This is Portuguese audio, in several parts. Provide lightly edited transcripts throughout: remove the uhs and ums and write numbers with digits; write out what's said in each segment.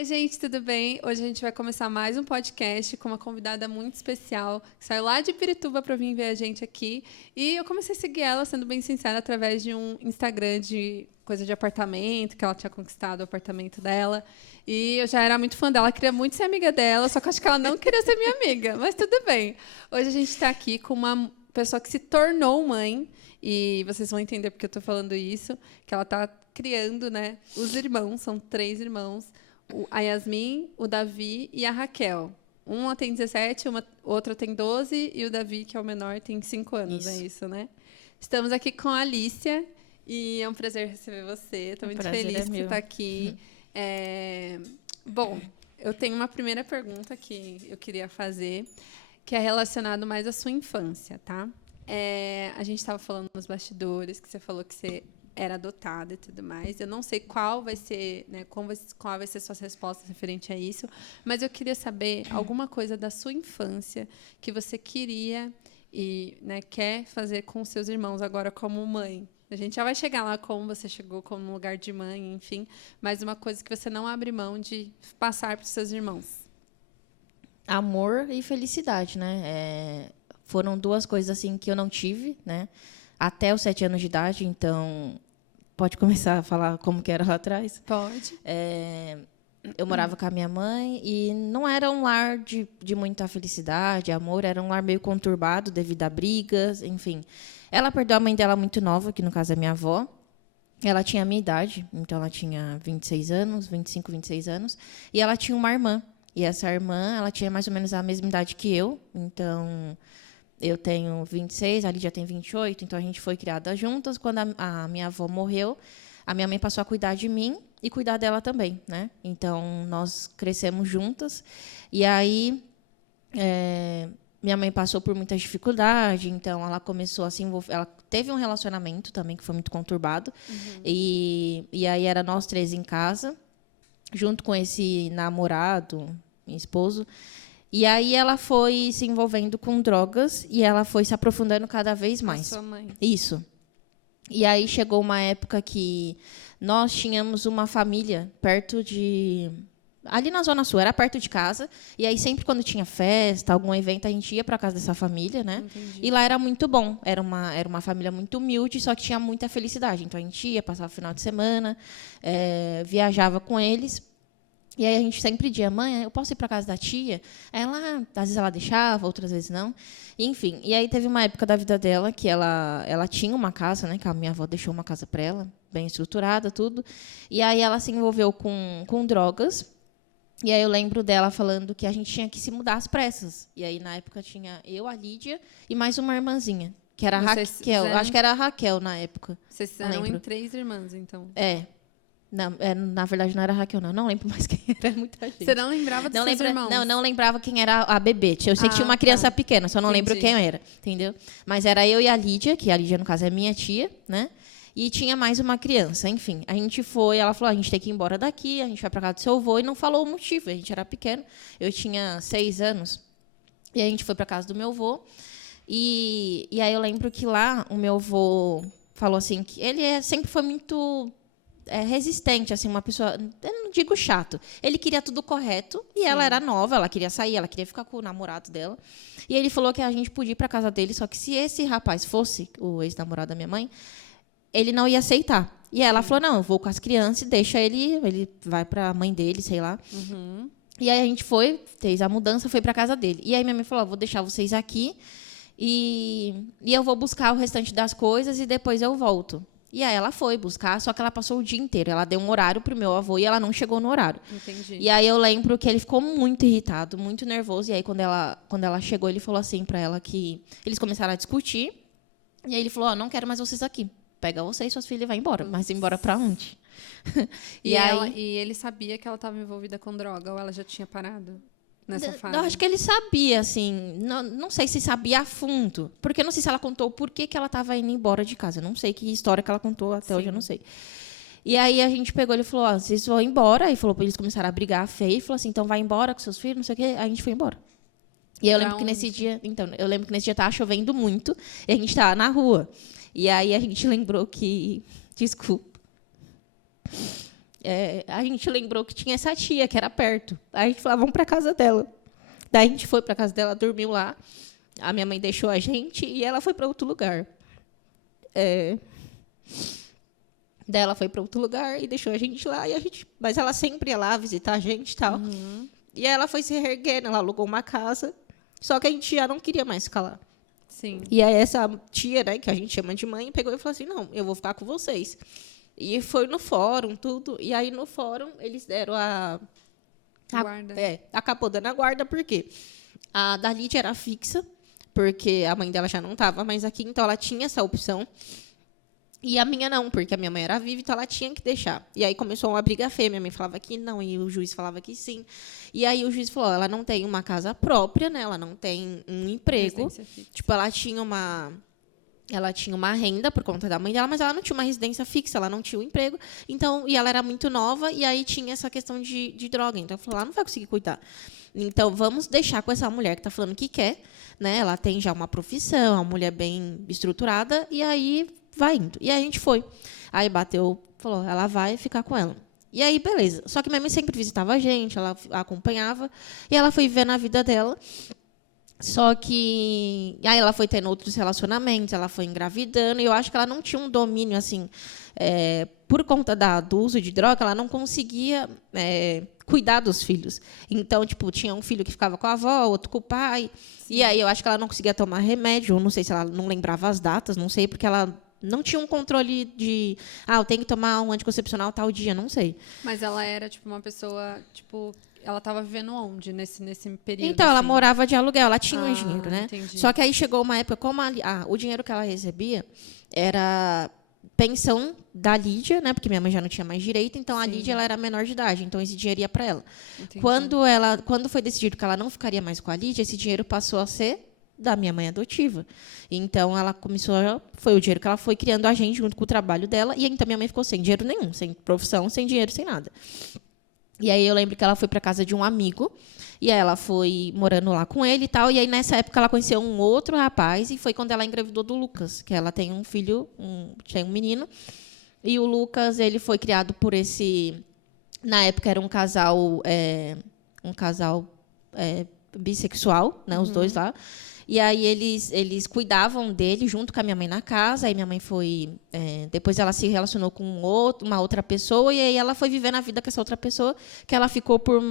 Oi, gente, tudo bem? Hoje a gente vai começar mais um podcast com uma convidada muito especial, que saiu lá de Pirituba para vir ver a gente aqui. E eu comecei a seguir ela, sendo bem sincera, através de um Instagram de coisa de apartamento, que ela tinha conquistado o apartamento dela. E eu já era muito fã dela, queria muito ser amiga dela, só que eu acho que ela não queria ser minha amiga, mas tudo bem. Hoje a gente está aqui com uma pessoa que se tornou mãe, e vocês vão entender porque eu estou falando isso, que ela está criando, né, os irmãos, são 3 irmãos, a Yasmin, o Davi e a Raquel. Uma tem 17, outra tem 12 e o Davi, que é o menor, tem 5 anos. Isso. É isso, né? Estamos aqui com a Alicia e é um prazer receber você. Estou muito feliz que você está aqui. Bom, eu tenho uma primeira pergunta que eu queria fazer, que é relacionado mais à sua infância, tá? A gente estava falando nos bastidores, que você falou que você era adotada e tudo mais. Eu não sei qual vai ser, né, qual vai ser suas respostas referente a isso, mas eu queria saber alguma coisa da sua infância que você queria e, né, quer fazer com seus irmãos agora como mãe. A gente já vai chegar lá como você chegou como um lugar de mãe, enfim, mas uma coisa que você não abre mão de passar para os seus irmãos. Amor e felicidade, né? Foram 2 coisas assim que eu não tive, né? Até os 7 anos de idade, então pode começar a falar como que era lá atrás? Pode. Eu morava com a minha mãe e não era um lar de muita felicidade, amor, era um lar meio conturbado devido a brigas, enfim. Ela perdeu a mãe dela muito nova, que no caso é minha avó. Ela tinha a minha idade, então ela tinha 26 anos, 25, 26 anos, e ela tinha uma irmã. E essa irmã, ela tinha mais ou menos a mesma idade que eu, então eu tenho 26, a Lídia tem 28, então a gente foi criada juntas. Quando a minha avó morreu, a minha mãe passou a cuidar de mim e cuidar dela também, né? Então, nós crescemos juntas. E aí, minha mãe passou por muita dificuldade, então ela começou a se envolver. Ela teve um relacionamento também que foi muito conturbado. Uhum. E aí, era nós 3 em casa, junto com esse namorado, meu esposo. E aí ela foi se envolvendo com drogas e ela foi se aprofundando cada vez mais. A sua mãe. Isso. E aí chegou uma época que nós tínhamos uma família perto de... Ali na Zona Sul, era perto de casa. E aí sempre quando tinha festa, algum evento, a gente ia para casa dessa família, né? Entendi. E lá era muito bom. Era uma família muito humilde, só que tinha muita felicidade. Então a gente ia, passava o final de semana, viajava com eles. E aí a gente sempre dizia, mãe, eu posso ir para casa da tia? Ela, às vezes ela deixava, outras vezes não. Enfim, e aí teve uma época da vida dela que ela tinha uma casa, né, que a minha avó deixou uma casa para ela, bem estruturada, tudo. E aí ela se envolveu com drogas. E aí eu lembro dela falando que a gente tinha que se mudar às pressas. E aí na época tinha eu, a Lídia e mais uma irmãzinha, que era a Raquel. Acho que era a Raquel na época. Vocês eram em 3 irmãs, então. Na verdade, não era a Raquel, não. Não lembro mais quem era, muita gente. Você não lembrava dos seus irmãos? Não lembrava quem era a bebê. Eu sei que tinha uma criança pequena, só não lembro quem era, entendeu? Mas era eu e a Lídia, que a Lídia, no caso, é minha tia, né? E tinha mais uma criança, enfim. A gente foi, ela falou, a gente tem que ir embora daqui, a gente vai para casa do seu avô, e não falou o motivo, a gente era pequeno. Eu tinha 6 anos, e a gente foi para casa do meu avô. E aí eu lembro que lá o meu avô falou assim, que ele sempre foi muito... resistente, assim, uma pessoa, eu não digo chato. Ele queria tudo correto e ela era nova, ela queria sair, ela queria ficar com o namorado dela. E ele falou que a gente podia ir para casa dele, só que se esse rapaz fosse o ex-namorado da minha mãe, ele não ia aceitar. E ela falou, não, eu vou com as crianças e deixa ele vai para a mãe dele, sei lá. Uhum. E aí a gente fez a mudança, foi para casa dele. E aí minha mãe falou, vou deixar vocês aqui e eu vou buscar o restante das coisas e depois eu volto. E aí ela foi buscar, só que ela passou o dia inteiro. Ela deu um horário para o meu avô e ela não chegou no horário. Entendi. E aí eu lembro que ele ficou muito irritado, muito nervoso. E aí quando ela chegou, ele falou assim para ela que eles começaram a discutir. E aí ele falou, não quero mais vocês aqui. Pega você e suas filhas e vai embora. Mas embora para onde? E ele sabia que ela estava envolvida com droga ou ela já tinha parado? Nessa fase? Eu acho que ele sabia, assim, não sei se sabia a fundo, porque eu não sei se ela contou o porquê que ela estava indo embora de casa. Eu não sei que história que ela contou, até hoje eu não sei. E aí a gente pegou, ele falou, vocês vão embora, e falou para eles começaram a brigar feio, e falou assim, então vai embora com seus filhos, não sei o quê, aí a gente foi embora. E eu lembro que nesse dia estava chovendo muito, e a gente estava na rua. E aí a gente lembrou que, desculpa, a gente lembrou que tinha essa tia, que era perto. Aí a gente falou, vamos para casa dela. Daí a gente foi para casa dela, dormiu lá. A minha mãe deixou a gente e ela foi para outro lugar. Daí ela foi para outro lugar e deixou a gente lá. Mas ela sempre ia lá visitar a gente e tal. Uhum. E aí ela foi se reerguendo, ela alugou uma casa. Só que a gente já não queria mais ficar lá. Sim. E aí essa tia, né, que a gente chama de mãe, pegou e falou assim, não, eu vou ficar com vocês. E foi no fórum, tudo. E aí, no fórum, eles deram Guarda. acabou dando a guarda, por quê? A da Lídia era fixa, porque a mãe dela já não estava mais aqui, então ela tinha essa opção. E a minha não, porque a minha mãe era viva, então ela tinha que deixar. E aí começou uma briga feia. Minha mãe falava que não, e o juiz falava que sim. E aí o juiz falou, ela não tem uma casa própria, né? Ela não tem um emprego. Tipo, ela tinha uma renda por conta da mãe dela, mas ela não tinha uma residência fixa, ela não tinha um emprego. Então, e ela era muito nova, e aí tinha essa questão de droga. Então, eu falei, ela não vai conseguir cuidar. Então, vamos deixar com essa mulher que está falando que quer, né? Ela tem já uma profissão, uma mulher bem estruturada, e aí vai indo. E aí a gente foi. Aí bateu, falou, ela vai ficar com ela. E aí, beleza. Só que minha mãe sempre visitava a gente, ela acompanhava, e ela foi vivendo a vida dela. Só que aí ela foi tendo outros relacionamentos, ela foi engravidando, e eu acho que ela não tinha um domínio, assim, por conta do uso de droga, ela não conseguia cuidar dos filhos. Então, tipo, tinha um filho que ficava com a avó, outro com o pai, sim. E aí eu acho que ela não conseguia tomar remédio, não sei se ela não lembrava as datas, não sei, porque ela não tinha um controle de, eu tenho que tomar um anticoncepcional tal dia, não sei. Mas ela era, tipo, uma pessoa, tipo, ela estava vivendo onde nesse período? Então, ela morava de aluguel, ela tinha um dinheiro, né? Entendi. Só que aí chegou uma época, como o dinheiro que ela recebia era pensão da Lídia, né? Porque minha mãe já não tinha mais direito, então a Lídia ela era menor de idade, então esse dinheiro ia para ela. Entendi. Quando foi decidido que ela não ficaria mais com a Lídia, esse dinheiro passou a ser da minha mãe adotiva. Então, ela foi o dinheiro que ela foi criando a gente junto com o trabalho dela, e então minha mãe ficou sem dinheiro nenhum, sem profissão, sem dinheiro, sem nada. E aí eu lembro que ela foi para casa de um amigo, e aí ela foi morando lá com ele e tal, e aí nessa época ela conheceu um outro rapaz, e foi quando ela engravidou do Lucas, que ela tem um filho, tem um menino, e o Lucas, ele foi criado por na época era um casal bissexual, né, os dois lá. E aí eles cuidavam dele junto com a minha mãe na casa. Aí minha mãe foi... depois ela se relacionou com uma outra pessoa. E aí ela foi vivendo a vida com essa outra pessoa, que ela ficou por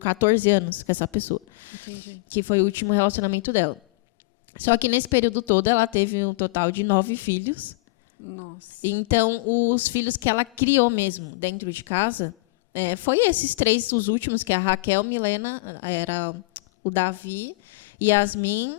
14 anos com essa pessoa. Entendi. Que foi o último relacionamento dela. Só que nesse período todo ela teve um total de 9 filhos. Nossa. Então, os filhos que ela criou mesmo dentro de casa, foi esses 3, os últimos, que é a Raquel, Milena, era o Davi... Yasmin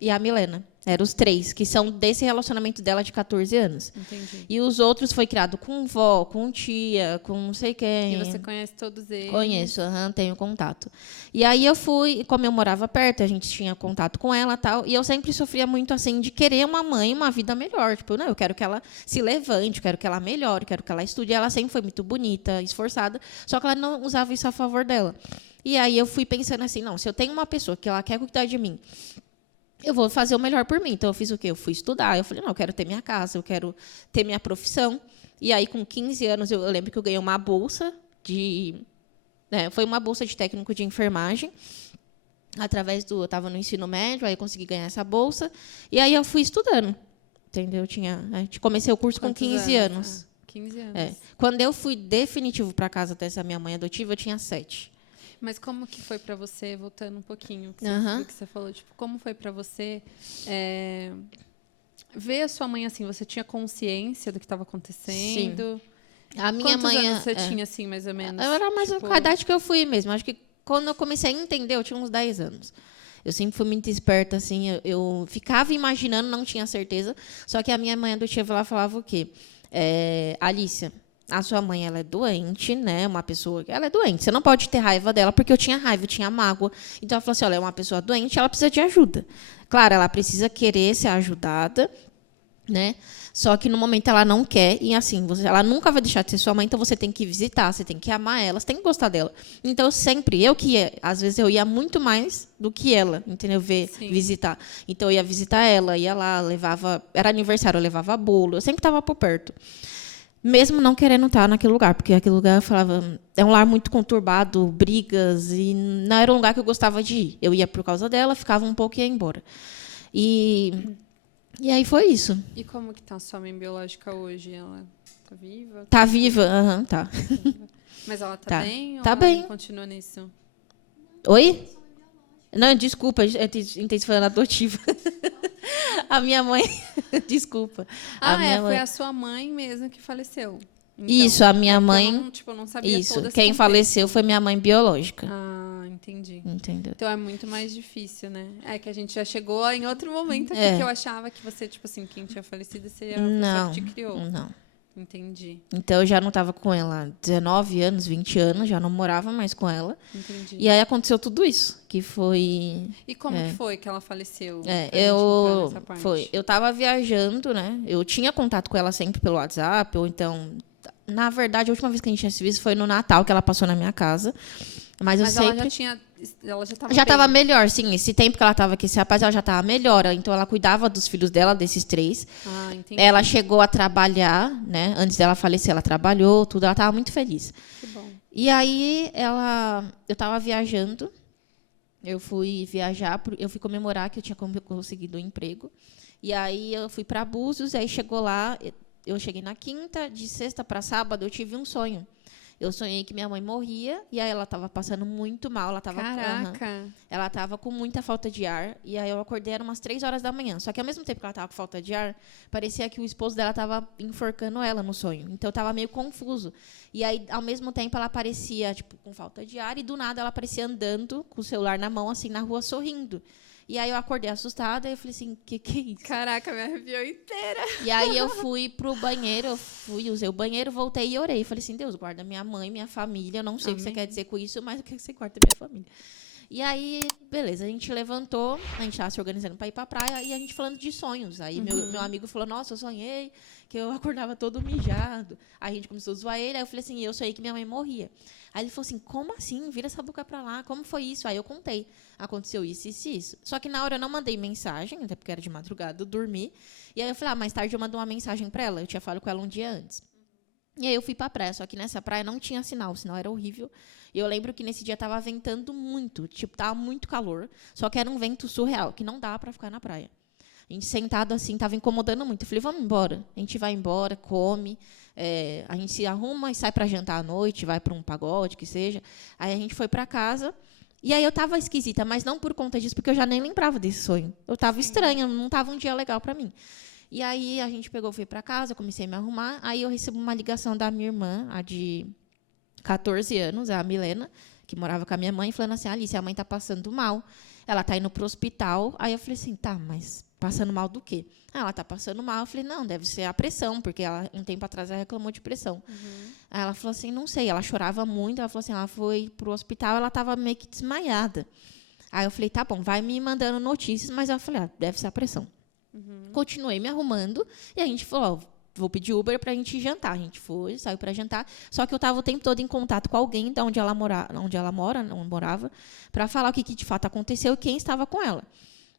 e a Milena. Eram os 3, que são desse relacionamento dela de 14 anos. Entendi. E os outros foi criado com vó, com tia, com não sei quem. E você conhece todos eles? Conheço, tenho contato. E aí eu fui, como eu morava perto, a gente tinha contato com ela e tal, e eu sempre sofria muito assim de querer uma mãe, uma vida melhor. Tipo, não, eu quero que ela se levante, eu quero que ela melhore, eu quero que ela estude. E ela sempre foi muito bonita, esforçada, só que ela não usava isso a favor dela. E aí eu fui pensando assim, não, se eu tenho uma pessoa que ela quer cuidar de mim, eu vou fazer o melhor por mim. Então, eu fiz o quê? Eu fui estudar. Eu falei, não, eu quero ter minha casa, eu quero ter minha profissão. E aí, com 15 anos, eu lembro que eu ganhei uma bolsa foi uma bolsa de técnico de enfermagem. Eu estava no ensino médio, aí eu consegui ganhar essa bolsa. E aí, eu fui estudando. Entendeu? Comecei o curso com 15 anos. 15 anos. Quando eu fui definitivo para a casa dessa minha mãe adotiva, eu tinha 7. Mas como que foi para você, voltando um pouquinho do que você falou, tipo, como foi para você ver a sua mãe assim? Você tinha consciência do que estava acontecendo? Sim. A minha Quantos mãe anos você tinha, assim, mais ou menos? Eu era mais com a idade que eu fui mesmo. Acho que quando eu comecei a entender, eu tinha uns 10 anos. Eu sempre fui muito esperta, assim. Eu ficava imaginando, não tinha certeza. Só que a minha mãe adotiva, ela falava o quê? Alicia, a sua mãe, ela é doente, né? Uma pessoa... Ela é doente. Você não pode ter raiva dela, porque eu tinha raiva, eu tinha mágoa. Então, ela falou assim, olha, é uma pessoa doente, ela precisa de ajuda. Claro, ela precisa querer ser ajudada, né? Só que, no momento, ela não quer. E, assim, ela nunca vai deixar de ser sua mãe, então você tem que visitar, você tem que amar ela, você tem que gostar dela. Então, às vezes, eu ia muito mais do que ela, entendeu? Visitar. Então, eu ia visitar ela, ia lá, levava... Era aniversário, eu levava bolo. Eu sempre estava por perto. Mesmo não querendo estar naquele lugar, porque aquele lugar eu falava, é um lar muito conturbado, brigas, e não era um lugar que eu gostava de ir. Eu ia por causa dela, ficava um pouco e ia embora. E aí foi isso. E como que tá a sua mãe biológica hoje? Ela tá viva? Tá viva? Aham, tá. Mas ela tá Tá. bem? Tá ou bem. ela continua nisso? Oi? Não, desculpa, eu entendi falando adotiva. A minha mãe... Desculpa. Ah, a minha foi mãe... a sua mãe mesmo que faleceu. Então, Isso, a minha mãe... Eu não sabia Isso, todo esse quem contexto. faleceu foi minha mãe biológica. Ah, entendi. Entendeu? Então é muito mais difícil, né? É que a gente já chegou em outro momento aqui que eu achava que você, tipo assim, quem tinha falecido seria a pessoa que te criou. Não. Entendi. Então eu já não estava com ela há 19 anos, 20 anos, já não morava mais com ela. Entendi. E aí aconteceu tudo isso, que foi... E como que foi que ela faleceu? Eu estava viajando, né? Eu tinha contato com ela sempre pelo WhatsApp, ou então... Na verdade, a última vez que a gente tinha se visto foi no Natal, que ela passou na minha casa. Mas eu sempre... ela já estava Já estava melhor, sim. Esse tempo que ela estava aqui, esse rapaz, ela já estava melhor. Então, ela cuidava dos filhos dela, desses 3. Ah, entendi. Ela chegou a trabalhar, né? Antes dela falecer, ela trabalhou, tudo. Ela estava muito feliz. Que bom. E aí, eu estava viajando. Eu fui viajar, eu fui comemorar que eu tinha conseguido um emprego. E aí, eu fui para Búzios, e aí chegou lá... Eu cheguei na quinta, de sexta para sábado, eu tive um sonho. Eu sonhei que minha mãe morria, e aí ela estava passando muito mal. Caraca! Ela estava com muita falta de ar, e aí eu acordei, era umas 3 horas da manhã. Só que ao mesmo tempo que ela estava com falta de ar, parecia que o esposo dela estava enforcando ela no sonho. Então, eu estava meio confuso. E aí, ao mesmo tempo, ela aparecia tipo, com falta de ar, e do nada ela aparecia andando com o celular na mão, assim, na rua, sorrindo. E aí eu acordei assustada e eu falei assim, que é isso? Caraca, me arrepiou inteira. E aí eu fui pro banheiro, usei o banheiro, voltei e orei. Falei assim, Deus, guarda minha mãe, minha família. Eu não sei o que você quer dizer com isso, mas o que você guarda minha família? E aí, beleza, a gente levantou, a gente estava se organizando para ir para a praia, e a gente falando de sonhos. Aí meu amigo falou, nossa, eu sonhei que eu acordava todo mijado. Aí a gente começou a zoar ele, aí eu falei assim, eu sonhei que minha mãe morria. Aí ele falou assim, como assim? Vira essa boca para lá, como foi isso? Aí eu contei, aconteceu isso, isso e isso. Só que na hora eu não mandei mensagem, até porque era de madrugada, eu dormi. E aí eu falei, mais tarde eu mando uma mensagem para ela, eu tinha falado com ela um dia antes. E aí eu fui para a praia, só que nessa praia não tinha sinal, o sinal era horrível. E eu lembro que nesse dia estava ventando muito, tipo, tava muito calor, só que era um vento surreal, que não dava para ficar na praia. A gente sentado assim, estava incomodando muito. Eu falei, vamos embora. A gente vai embora, come, a gente se arruma e sai para jantar à noite, vai para um pagode, que seja. Aí a gente foi para casa. E aí eu estava esquisita, mas não por conta disso, porque eu já nem lembrava desse sonho. Eu estava estranha, não estava um dia legal para mim. E aí a gente pegou, foi para casa, comecei a me arrumar. Aí eu recebo uma ligação da minha irmã, a de 14 anos, a Milena, que morava com a minha mãe, falando assim, Alice, a mãe está passando mal. Ela está indo para o hospital. Aí eu falei assim, tá, mas passando mal do quê? Ah, ela está passando mal. Eu falei, não, deve ser a pressão, porque ela, um tempo atrás ela reclamou de pressão. Aí ela falou assim, não sei, ela chorava muito. Ela falou assim, ela foi para o hospital, ela estava meio que desmaiada. Aí eu falei, tá bom, vai me mandando notícias, mas eu falei, deve ser a pressão. Continuei me arrumando, e a gente falou, vou pedir Uber para a gente jantar. A gente foi, saiu para jantar. Só que eu estava o tempo todo em contato com alguém de onde ela morava, para falar o que de fato aconteceu e quem estava com ela.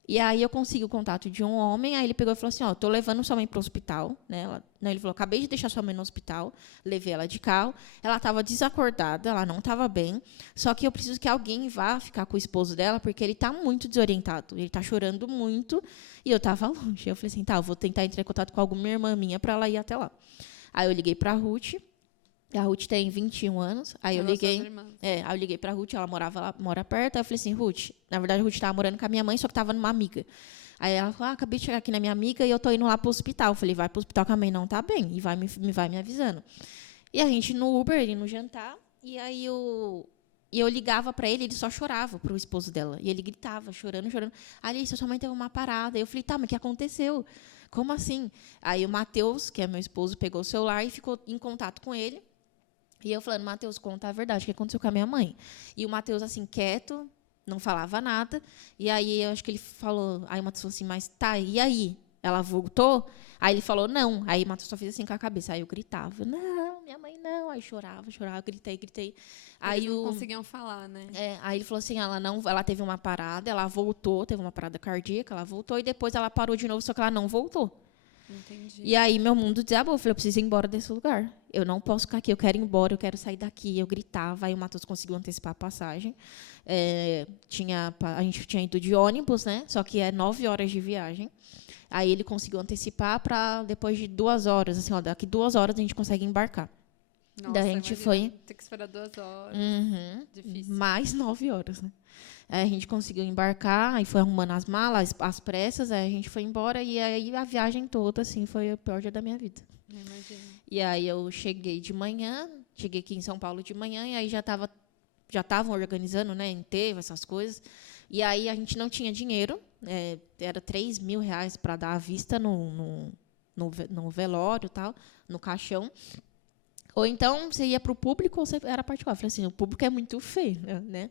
E aí eu consegui o contato de um homem, aí ele pegou e falou assim, estou levando sua mãe para o hospital. Né? Ele falou, acabei de deixar sua mãe no hospital, levei ela de carro, ela estava desacordada, ela não estava bem, só que eu preciso que alguém vá ficar com o esposo dela, porque ele está muito desorientado, ele está chorando muito, e eu estava longe. Eu falei assim, tá, eu vou tentar entrar em contato com alguma irmã minha para ela ir até lá. Aí eu liguei para a Ruth. A Ruth tem 21 anos. Aí eu liguei para a Ruth, ela mora perto. Aí eu falei assim, Ruth, na verdade a Ruth estava morando com a minha mãe, só que estava numa amiga. Aí ela falou, acabei de chegar aqui na minha amiga e eu estou indo lá para o hospital. Eu falei, vai para o hospital que a mãe não está bem. E vai me avisando. E a gente no Uber, ele no jantar. E aí eu ligava para ele só chorava para o esposo dela. E ele gritava, chorando. Alice, sua mãe teve uma parada. Eu falei, tá, mas o que aconteceu? Como assim? Aí o Matheus, que é meu esposo, pegou o celular e ficou em contato com ele. E eu falando, Matheus, conta a verdade, o que aconteceu com a minha mãe? E o Matheus, assim, quieto, não falava nada. E aí, eu acho que ele falou... Aí o Matheus falou assim, mas tá, e aí? Ela voltou? Aí ele falou, não. Aí o Matheus só fez assim com a cabeça. Aí eu gritava, não, minha mãe não. Aí chorava, gritei. Aí eles não conseguiam falar, né? Aí ele falou assim, ela teve uma parada, ela voltou, teve uma parada cardíaca, ela voltou, e depois ela parou de novo, só que ela não voltou. Entendi. E aí meu mundo desabou. Eu falei, eu preciso ir embora desse lugar. Eu não posso ficar aqui, eu quero ir embora, eu quero sair daqui. Eu gritava, aí o Matheus conseguiu antecipar a passagem. A gente tinha ido de ônibus, né? Só que é 9 horas de viagem. Aí ele conseguiu antecipar para depois de 2 horas, assim, ó, daqui 2 horas a gente consegue embarcar. Nossa, Daí a gente foi. Ter que esperar 2 horas. Difícil. Mais 9 horas, né? Aí a gente conseguiu embarcar, aí foi arrumando as malas, as pressas, aí a gente foi embora e aí a viagem toda, assim, foi o pior dia da minha vida. Imagino. E aí eu cheguei aqui em São Paulo de manhã, e aí já estavam organizando, né, enterro, essas coisas. E aí a gente não tinha dinheiro, era R$3.000 para dar à vista no velório, tal, no caixão. Ou então você ia para o público ou você era particular. Eu falei assim, o público é muito feio, né?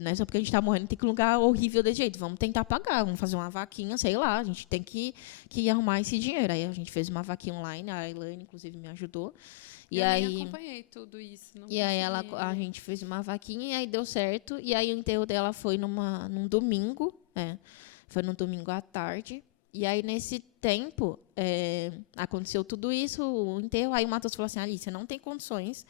Não é só porque a gente está morrendo, tem que ir um lugar horrível desse jeito. Vamos tentar pagar, vamos fazer uma vaquinha, sei lá. A gente tem que arrumar esse dinheiro. Aí a gente fez uma vaquinha online, a Elaine, inclusive, me ajudou. Eu nem acompanhei tudo isso. E aí a gente fez uma vaquinha e aí deu certo. E aí o enterro dela foi num domingo, foi num domingo à tarde. E aí, nesse tempo, aconteceu tudo isso, o enterro. Aí o Matheus falou assim, Alice, não tem condições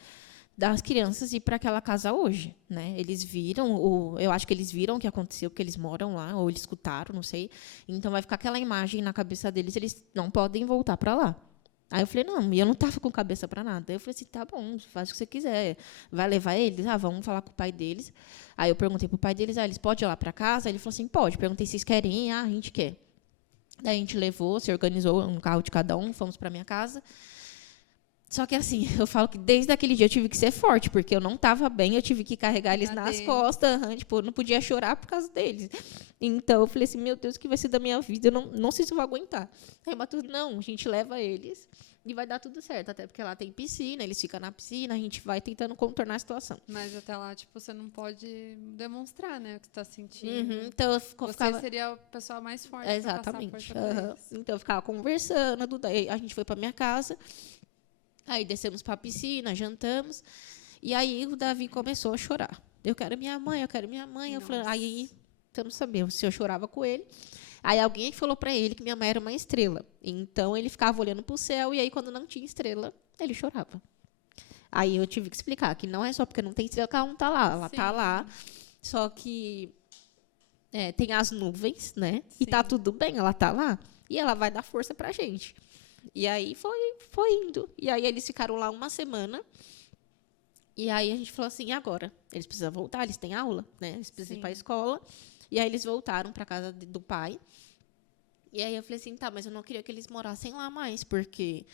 das crianças ir para aquela casa hoje. Né? Eles viram, eu acho que eles viram o que aconteceu, porque eles moram lá, ou eles escutaram, não sei. Então, vai ficar aquela imagem na cabeça deles, eles não podem voltar para lá. Aí eu falei, não, e eu não estava com cabeça para nada. Aí eu falei assim, tá bom, faz o que você quiser. Vai levar eles? Vamos falar com o pai deles. Aí eu perguntei para o pai deles, eles podem ir lá para casa? Aí ele falou assim, pode. Perguntei se eles querem ir, a gente quer. Daí a gente levou, se organizou um carro de cada um, fomos para minha casa. Só que assim, eu falo que desde aquele dia eu tive que ser forte, porque eu não estava bem, eu tive que carregar eles nas costas, tipo, eu não podia chorar por causa deles. Então eu falei assim, meu Deus, o que vai ser da minha vida? Eu não sei se eu vou aguentar. Aí o Matheus, não, a gente leva eles e vai dar tudo certo, até porque lá tem piscina, eles ficam na piscina, a gente vai tentando contornar a situação. Mas até lá, tipo, você não pode demonstrar, né, o que você está sentindo. Então eu você seria a pessoa mais forte para passar a força pra eles. Então eu ficava conversando, daí a gente foi para minha casa, aí descemos para a piscina, jantamos, e aí o Davi começou a chorar. Eu quero minha mãe, eu quero minha mãe. Eu falei, aí eu não sabia se eu chorava com ele. Aí alguém falou para ele que minha mãe era uma estrela. Então, ele ficava olhando para o céu, e aí, quando não tinha estrela, ele chorava. Aí eu tive que explicar que não é só porque não tem estrela que ela não está lá. Ela está lá, só que tem as nuvens, né? Sim. E está tudo bem, ela está lá. E ela vai dar força para a gente. E aí foi indo. E aí eles ficaram lá uma semana. E aí a gente falou assim, e agora? Eles precisam voltar, eles têm aula, né? Eles precisam ir para a escola. E aí eles voltaram para a casa do pai. E aí eu falei assim, tá, mas eu não queria que eles morassem lá mais, porque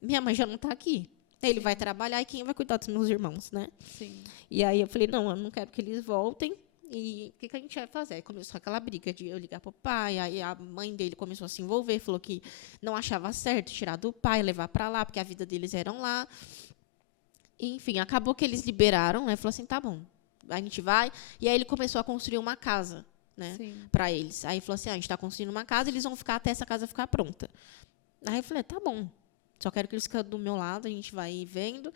minha mãe já não está aqui. Ele vai trabalhar e quem vai cuidar dos meus irmãos, né? Sim. E aí eu falei, não, eu não quero que eles voltem. E o que a gente vai fazer? Aí começou aquela briga de eu ligar para o pai, aí a mãe dele começou a se envolver, falou que não achava certo tirar do pai, levar para lá, porque a vida deles eram lá. Enfim, acabou que eles liberaram, né? Falou assim, tá bom, a gente vai. E aí ele começou a construir uma casa, né, para eles. Aí falou assim, a gente está construindo uma casa, eles vão ficar até essa casa ficar pronta. Aí eu falei, tá bom, só quero que eles fiquem do meu lado, a gente vai vendo.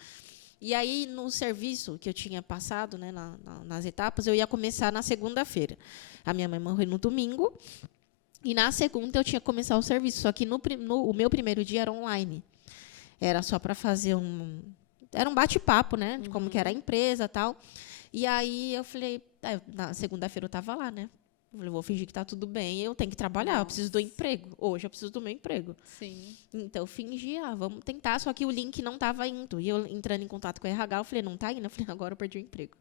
E aí, no serviço que eu tinha passado, né, nas etapas, eu ia começar na segunda-feira. A minha mãe morreu no domingo, e na segunda eu tinha que começar o serviço. Só que o meu primeiro dia era online. Era só para fazer era um bate-papo, né, de como que era a empresa e tal. E aí eu falei, na segunda-feira eu estava lá, né? Eu falei, vou fingir que está tudo bem, eu tenho que trabalhar, eu preciso do emprego. Hoje eu preciso do meu emprego. Sim. Então eu fingi, vamos tentar, só que o link não estava indo. E eu entrando em contato com a RH, eu falei, não está indo? Eu falei, agora eu perdi o emprego.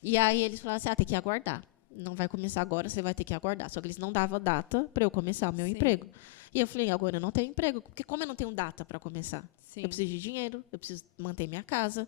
E aí eles falaram assim, tem que aguardar. Não vai começar agora, você vai ter que aguardar. Só que eles não davam data para eu começar o meu emprego. E eu falei, agora eu não tenho emprego, porque como eu não tenho data para começar? Eu preciso de dinheiro, eu preciso manter minha casa.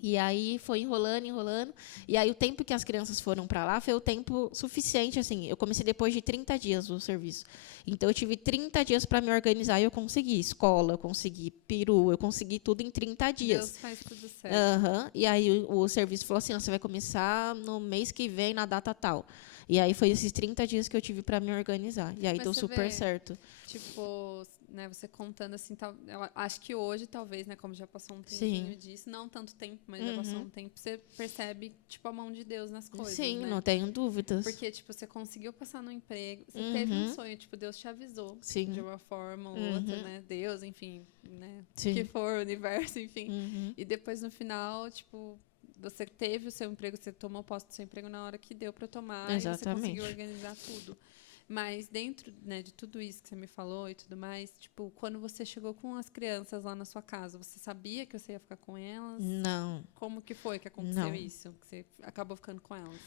E aí foi enrolando. E aí o tempo que as crianças foram para lá foi o tempo suficiente. Assim, eu comecei depois de 30 dias o serviço. Então, eu tive 30 dias para me organizar e eu consegui escola, eu consegui peru, eu consegui tudo em 30 dias. Deus faz tudo certo. E aí o serviço falou assim, você vai começar no mês que vem, na data tal. E aí foi esses 30 dias que eu tive para me organizar. E aí deu super certo. Tipo, né, você contando assim, eu acho que hoje, talvez, né, como já passou um tempinho disso, não tanto tempo, mas já passou um tempo, você percebe, tipo, a mão de Deus nas coisas, Sim, né? não tenho dúvidas. Porque, tipo, você conseguiu passar no emprego, você teve um sonho, tipo, Deus te avisou de uma forma ou outra, né? Deus, enfim, né? O que for, o universo, enfim. E depois, no final, tipo, você teve o seu emprego, você tomou posse do seu emprego na hora que deu para tomar e você conseguiu organizar tudo. Mas dentro, né, de tudo isso que você me falou e tudo mais, tipo, quando você chegou com as crianças lá na sua casa, você sabia que você ia ficar com elas? Não. Como que foi que aconteceu isso? Que você acabou ficando com elas?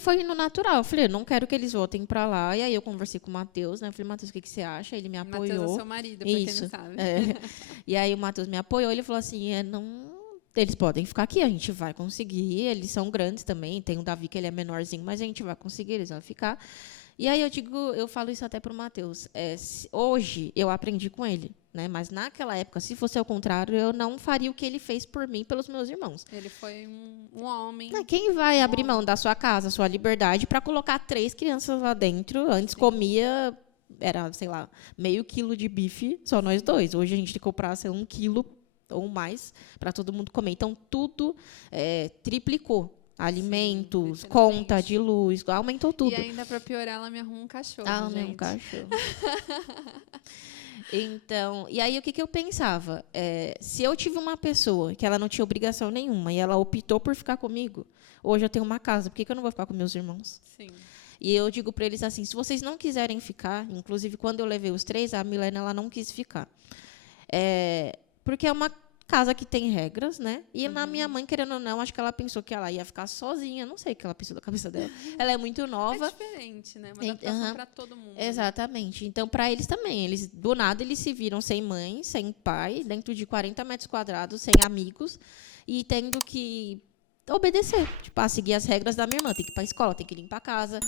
Foi no natural. Eu falei, não quero que eles voltem pra lá. E aí eu conversei com o Matheus, né? Eu falei, Matheus, o que você acha? Ele me apoiou. Matheus é seu marido, pra quem não sabe. E aí o Matheus me apoiou. Ele falou assim, eles podem ficar aqui, a gente vai conseguir. Eles são grandes também. Tem o Davi, que ele é menorzinho, mas a gente vai conseguir, eles vão ficar. E aí eu falo isso até pro Matheus. Hoje eu aprendi com ele, né? Mas naquela época, se fosse ao contrário, eu não faria o que ele fez por mim, pelos meus irmãos. Ele foi um homem. Quem vai abrir mão da sua casa, sua liberdade, para colocar 3 crianças lá dentro? Antes comia, era, sei lá, meio quilo de bife, só nós dois. Hoje a gente tem que comprar, sei lá, 1 quilo ou mais para todo mundo comer. Então, tudo triplicou. Alimentos, conta de luz, aumentou tudo. E ainda para piorar, ela me arruma um cachorro, gente. Um cachorro. Então, e aí o que eu pensava? Se eu tive uma pessoa que ela não tinha obrigação nenhuma e ela optou por ficar comigo, hoje eu tenho uma casa, por que eu não vou ficar com meus irmãos? Sim. E eu digo para eles assim, se vocês não quiserem ficar, inclusive quando eu levei os 3, a Milena ela não quis ficar. Porque é uma casa que tem regras, né? E na minha mãe, querendo ou não, acho que ela pensou que ela ia ficar sozinha. Não sei o que ela pensou da cabeça dela. Ela é muito nova. É diferente, né? Uma adaptação para todo mundo. Exatamente. Então, para eles também. Do nada, eles se viram sem mãe, sem pai, dentro de 40 metros quadrados, sem amigos, e tendo que obedecer. Tipo, seguir as regras da minha irmã. Tem que ir para a escola, tem que limpar a casa.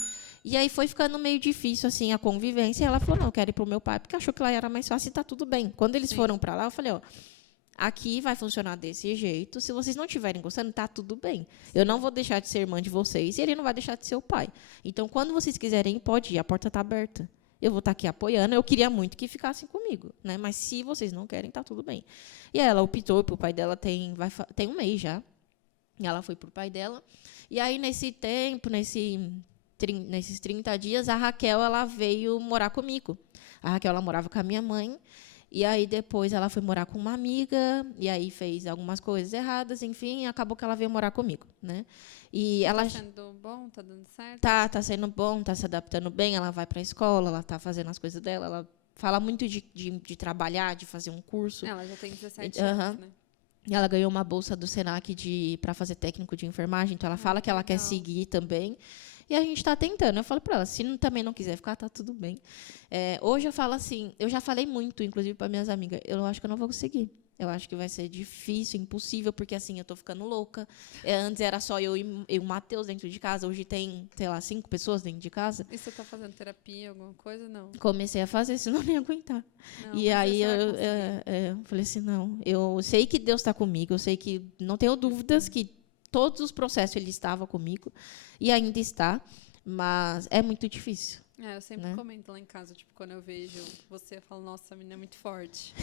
E aí foi ficando meio difícil, assim, a convivência. E ela falou, não, eu quero ir para o meu pai, porque achou que lá era mais fácil e tá tudo bem. Quando eles foram para lá, eu falei, aqui vai funcionar desse jeito. Se vocês não estiverem gostando, tá tudo bem. Eu não vou deixar de ser irmã de vocês e ele não vai deixar de ser o pai. Então, quando vocês quiserem, pode ir. A porta está aberta. Eu vou estar aqui apoiando. Eu queria muito que ficassem comigo, né? Mas se vocês não querem, tá tudo bem. E aí ela optou pro pai dela, tem 1 mês já. E ela foi pro pai dela. E aí, nesse tempo, nesses 30 dias, a Raquel ela veio morar comigo. A Raquel ela morava com a minha mãe. E aí, depois, ela foi morar com uma amiga, e aí fez algumas coisas erradas, enfim, e acabou que ela veio morar comigo, né? E ela... Tá sendo bom? Tá dando certo? Tá sendo bom, tá se adaptando bem, ela vai para a escola, ela tá fazendo as coisas dela, ela fala muito de trabalhar, de fazer um curso. Ela já tem 17 anos, né? E ela ganhou uma bolsa do Senac para fazer técnico de enfermagem, então ela fala que ela quer seguir também. E a gente está tentando. Eu falo para ela, se também não quiser ficar, tá tudo bem. Hoje eu falo assim, eu já falei muito, inclusive para minhas amigas, eu acho que eu não vou conseguir. Eu acho que vai ser difícil, impossível, porque assim, eu estou ficando louca. Antes era só eu e o Matheus dentro de casa, hoje tem, sei lá, 5 pessoas dentro de casa. E você está fazendo terapia, alguma coisa? Não. Comecei a fazer, senão não ia aguentar. Não, e aí eu falei assim, não, eu sei que Deus está comigo, eu sei que, não tenho dúvidas que todos os processos ele estava comigo e ainda está, mas é muito difícil. Eu sempre comento lá em casa, tipo, quando eu vejo você, eu falo, nossa, a menina é muito forte.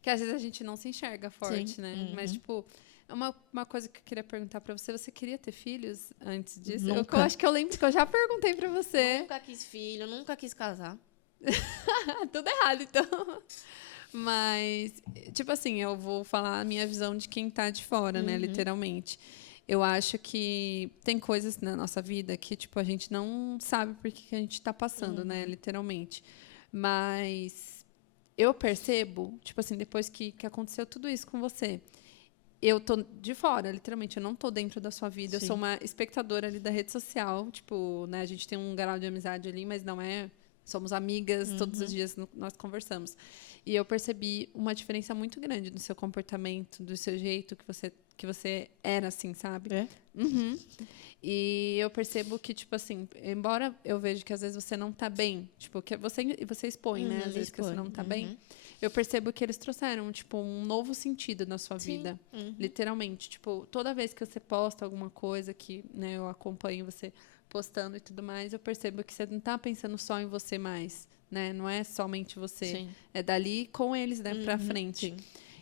Que às vezes a gente não se enxerga forte, né? Mas, tipo, uma coisa que eu queria perguntar pra você, você queria ter filhos antes disso? Eu acho que eu lembro que eu já perguntei pra você. Nunca quis filho, nunca quis casar. Tudo errado, então. Mas, tipo assim, eu vou falar a minha visão de quem tá de fora, né? Literalmente. Eu acho que tem coisas na nossa vida que, tipo, a gente não sabe por que a gente tá passando, né? Literalmente. Mas eu percebo, tipo assim, depois que aconteceu tudo isso com você, eu tô de fora, literalmente, eu não tô dentro da sua vida. Sim. Eu sou uma espectadora ali da rede social, tipo, né, a gente tem um grau de amizade ali, mas não é, somos amigas, todos os dias nós conversamos. E eu percebi uma diferença muito grande no seu comportamento, do seu jeito que você era, assim, sabe? E eu percebo que, tipo assim, embora eu veja que às vezes você não tá bem, tipo, que você expõe, né? Às vezes que você não tá bem, eu percebo que eles trouxeram, tipo, um novo sentido na sua vida. Literalmente. Tipo, toda vez que você posta alguma coisa que, né, eu acompanho você postando e tudo mais, eu percebo que você não tá pensando só em você mais, né? Não é somente você. Sim. É dali com eles, né, pra frente. Sim.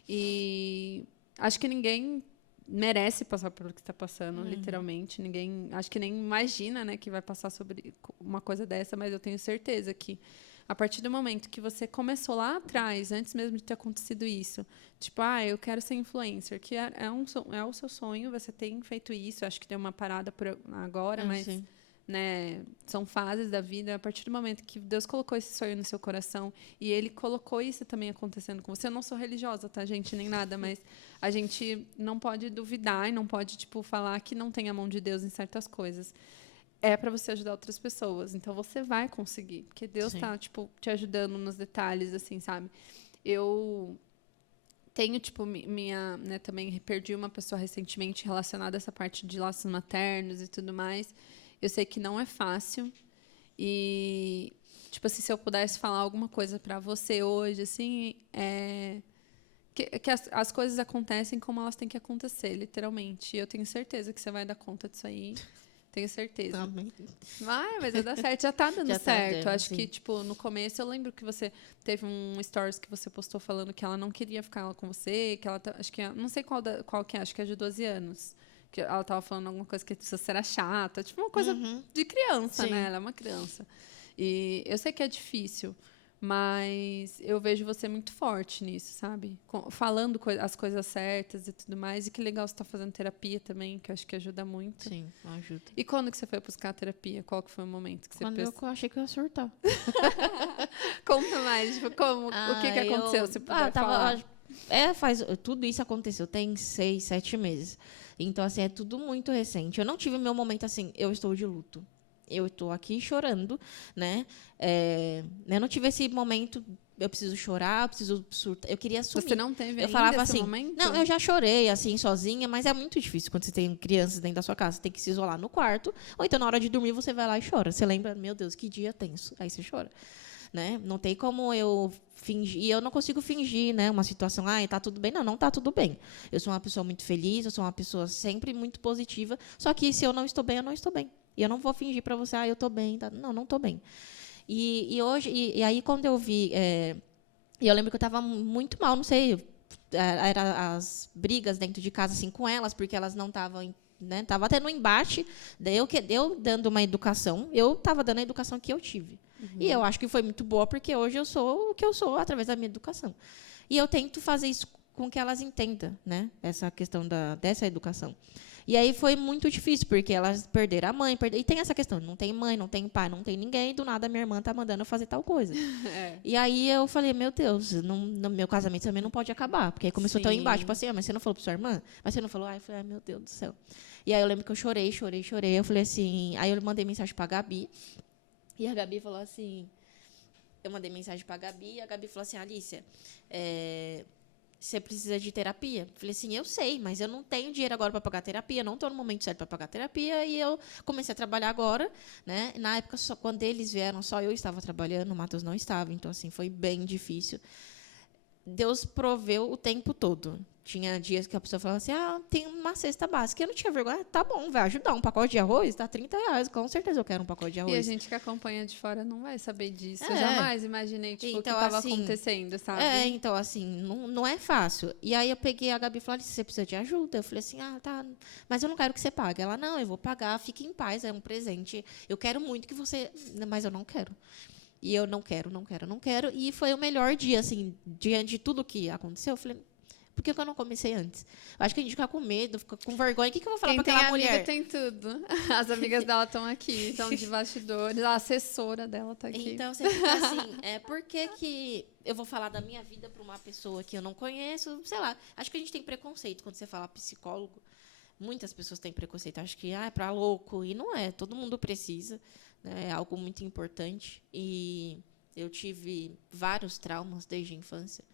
E acho que ninguém merece passar pelo que está passando, literalmente. Ninguém, acho que nem imagina, né, que vai passar sobre uma coisa dessa, mas eu tenho certeza que a partir do momento que você começou lá atrás, antes mesmo de ter acontecido isso, tipo, eu quero ser influencer, que é o seu sonho, você tem feito isso, acho que deu uma parada por agora, mas Sim. né, são fases da vida. A partir do momento que Deus colocou esse sonho no seu coração e Ele colocou isso também acontecendo com você. Eu não sou religiosa, tá, gente, nem nada, mas a gente não pode duvidar e não pode, tipo, falar que não tem a mão de Deus em certas coisas. É para você ajudar outras pessoas. Então você vai conseguir, porque Deus tá, tipo, te ajudando nos detalhes, assim, sabe? Eu tenho, tipo, né, também perdi uma pessoa recentemente relacionada a essa parte de laços maternos e tudo mais. Eu sei que não é fácil. E, tipo assim, se eu pudesse falar alguma coisa para você hoje, assim, que as coisas acontecem como elas têm que acontecer, literalmente. E eu tenho certeza que você vai dar conta disso aí. Tenho certeza. Também. Vai, mas vai dar certo. Já tá dando Já tá certo. dando, Acho sim. que, tipo, no começo, eu lembro que você teve um stories que você postou falando que ela não queria ficar lá com você, que ela acho que não sei qual que é, acho que é de 12 anos. Que ela tava falando alguma coisa que você era chata, tipo uma coisa de criança, Sim. né? Ela é uma criança. E eu sei que é difícil, mas eu vejo você muito forte nisso, sabe? Falando as coisas certas e tudo mais. E que legal você tá fazendo terapia também, que eu acho que ajuda muito. Sim, ajuda. E quando que você foi buscar a terapia? Qual que foi o momento que você Quando eu achei que eu ia surtar. Conta mais, tipo, o que aconteceu, se puder falar. Tudo isso aconteceu tem 6, 7 meses. Então, assim, é tudo muito recente. Eu não tive meu momento assim, eu estou de luto. Eu estou aqui chorando, né? Eu não tive esse momento, eu preciso chorar, eu preciso surtar. Eu queria assumir. Você não teve eu ainda falava esse assim, momento? não, eu já chorei, assim, sozinha, mas é muito difícil quando você tem crianças dentro da sua casa. Você tem que se isolar no quarto, ou então na hora de dormir você vai lá e chora. Você lembra, meu Deus, que dia tenso. Aí você chora. Né? Não tem como eu fingir, e eu não consigo fingir, né, uma situação, tá tudo bem, não tá tudo bem. Eu sou uma pessoa muito feliz, eu sou uma pessoa sempre muito positiva, só que se eu não estou bem, eu não estou bem. E eu não vou fingir para você, eu estou bem, tá? Não estou bem. E hoje, e aí quando eu vi, e eu lembro que eu estava muito mal, não sei, era as brigas dentro de casa assim com elas, porque elas não estavam, né, tava tendo um embate, daí eu dando uma educação, eu estava dando a educação que eu tive. E eu acho que foi muito boa, porque hoje eu sou o que eu sou através da minha educação. E eu tento fazer isso com que elas entendam, né, essa questão dessa educação. E aí foi muito difícil, porque elas perderam a mãe. E tem essa questão, não tem mãe, não tem pai, não tem ninguém, e do nada minha irmã está mandando eu fazer tal coisa. E aí eu falei, meu Deus, no meu casamento também não pode acabar. Porque aí começou a ter um embate, tipo assim, mas você não falou para sua irmã? Mas você não falou? Aí eu falei, meu Deus do céu. E aí eu lembro que eu chorei. Eu falei assim, aí eu mandei mensagem para a Gabi. E a Gabi falou assim, eu mandei mensagem para a Gabi, e a Gabi falou assim, Alicia, você precisa de terapia? Eu falei assim, eu sei, mas eu não tenho dinheiro agora para pagar terapia, não estou no momento certo para pagar terapia, e eu comecei a trabalhar agora, né? Na época, quando eles vieram, só eu estava trabalhando, o Matheus não estava, então assim, foi bem difícil. Deus proveu o tempo todo. Tinha dias que a pessoa falava assim, tem uma cesta básica. Eu não tinha vergonha. Tá bom, vai ajudar. Um pacote de arroz tá R$30. Com certeza eu quero um pacote de arroz. E a gente que acompanha de fora não vai saber disso. Eu jamais imaginei tipo, o que estava acontecendo, sabe? Então, assim, não é fácil. E aí eu peguei a Gabi e falei, você precisa de ajuda? Eu falei assim, tá, mas eu não quero que você pague. Ela, não, eu vou pagar, fique em paz, é um presente. Eu quero muito que você... Mas eu não quero. E eu não quero. E foi o melhor dia, assim, diante de tudo que aconteceu. Eu falei, por que eu não comecei antes? Eu acho que a gente fica com medo, fica com vergonha. O que eu vou falar para aquela mulher? Quem tem amiga tem tudo. As amigas dela estão aqui, estão de bastidores. A assessora dela está aqui. Então, você fica assim, por que eu vou falar da minha vida para uma pessoa que eu não conheço? Sei lá, acho que a gente tem preconceito quando você fala psicólogo. Muitas pessoas têm preconceito. Acho que é para louco. E não é, todo mundo precisa. Né? É algo muito importante. E eu tive vários traumas desde a infância.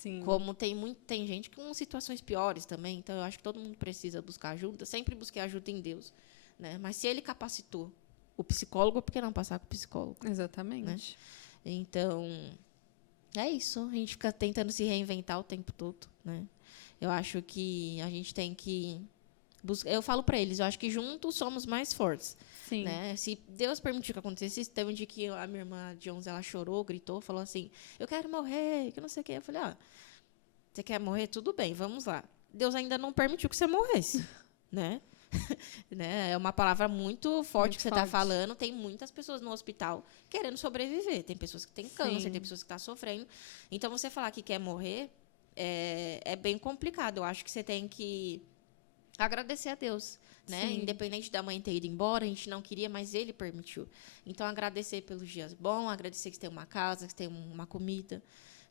Sim. Como tem gente com situações piores também, então eu acho que todo mundo precisa buscar ajuda. Sempre busquei ajuda em Deus, né? Mas se Ele capacitou o psicólogo, por que não passar com o psicólogo? Exatamente. Né? Então, é isso. A gente fica tentando se reinventar o tempo todo, né? Eu acho que a gente tem que buscar. Eu falo para eles, eu acho que juntos somos mais fortes. Sim. Né? Se Deus permitiu que acontecesse isso, teve um dia que a minha irmã de 11, ela chorou, gritou, falou assim, eu quero morrer, que não sei o quê. Eu falei, você quer morrer? Tudo bem, vamos lá. Deus ainda não permitiu que você morresse, né? Né? É uma palavra muito forte que você está falando. Tem muitas pessoas no hospital querendo sobreviver. Tem pessoas que têm câncer, tem pessoas que estão sofrendo. Então, você falar que quer morrer é bem complicado. Eu acho que você tem que agradecer a Deus. Né? Independente da mãe ter ido embora, a gente não queria, mas ele permitiu. Então, agradecer pelos dias bons, agradecer que você tem uma casa, que você tem uma comida.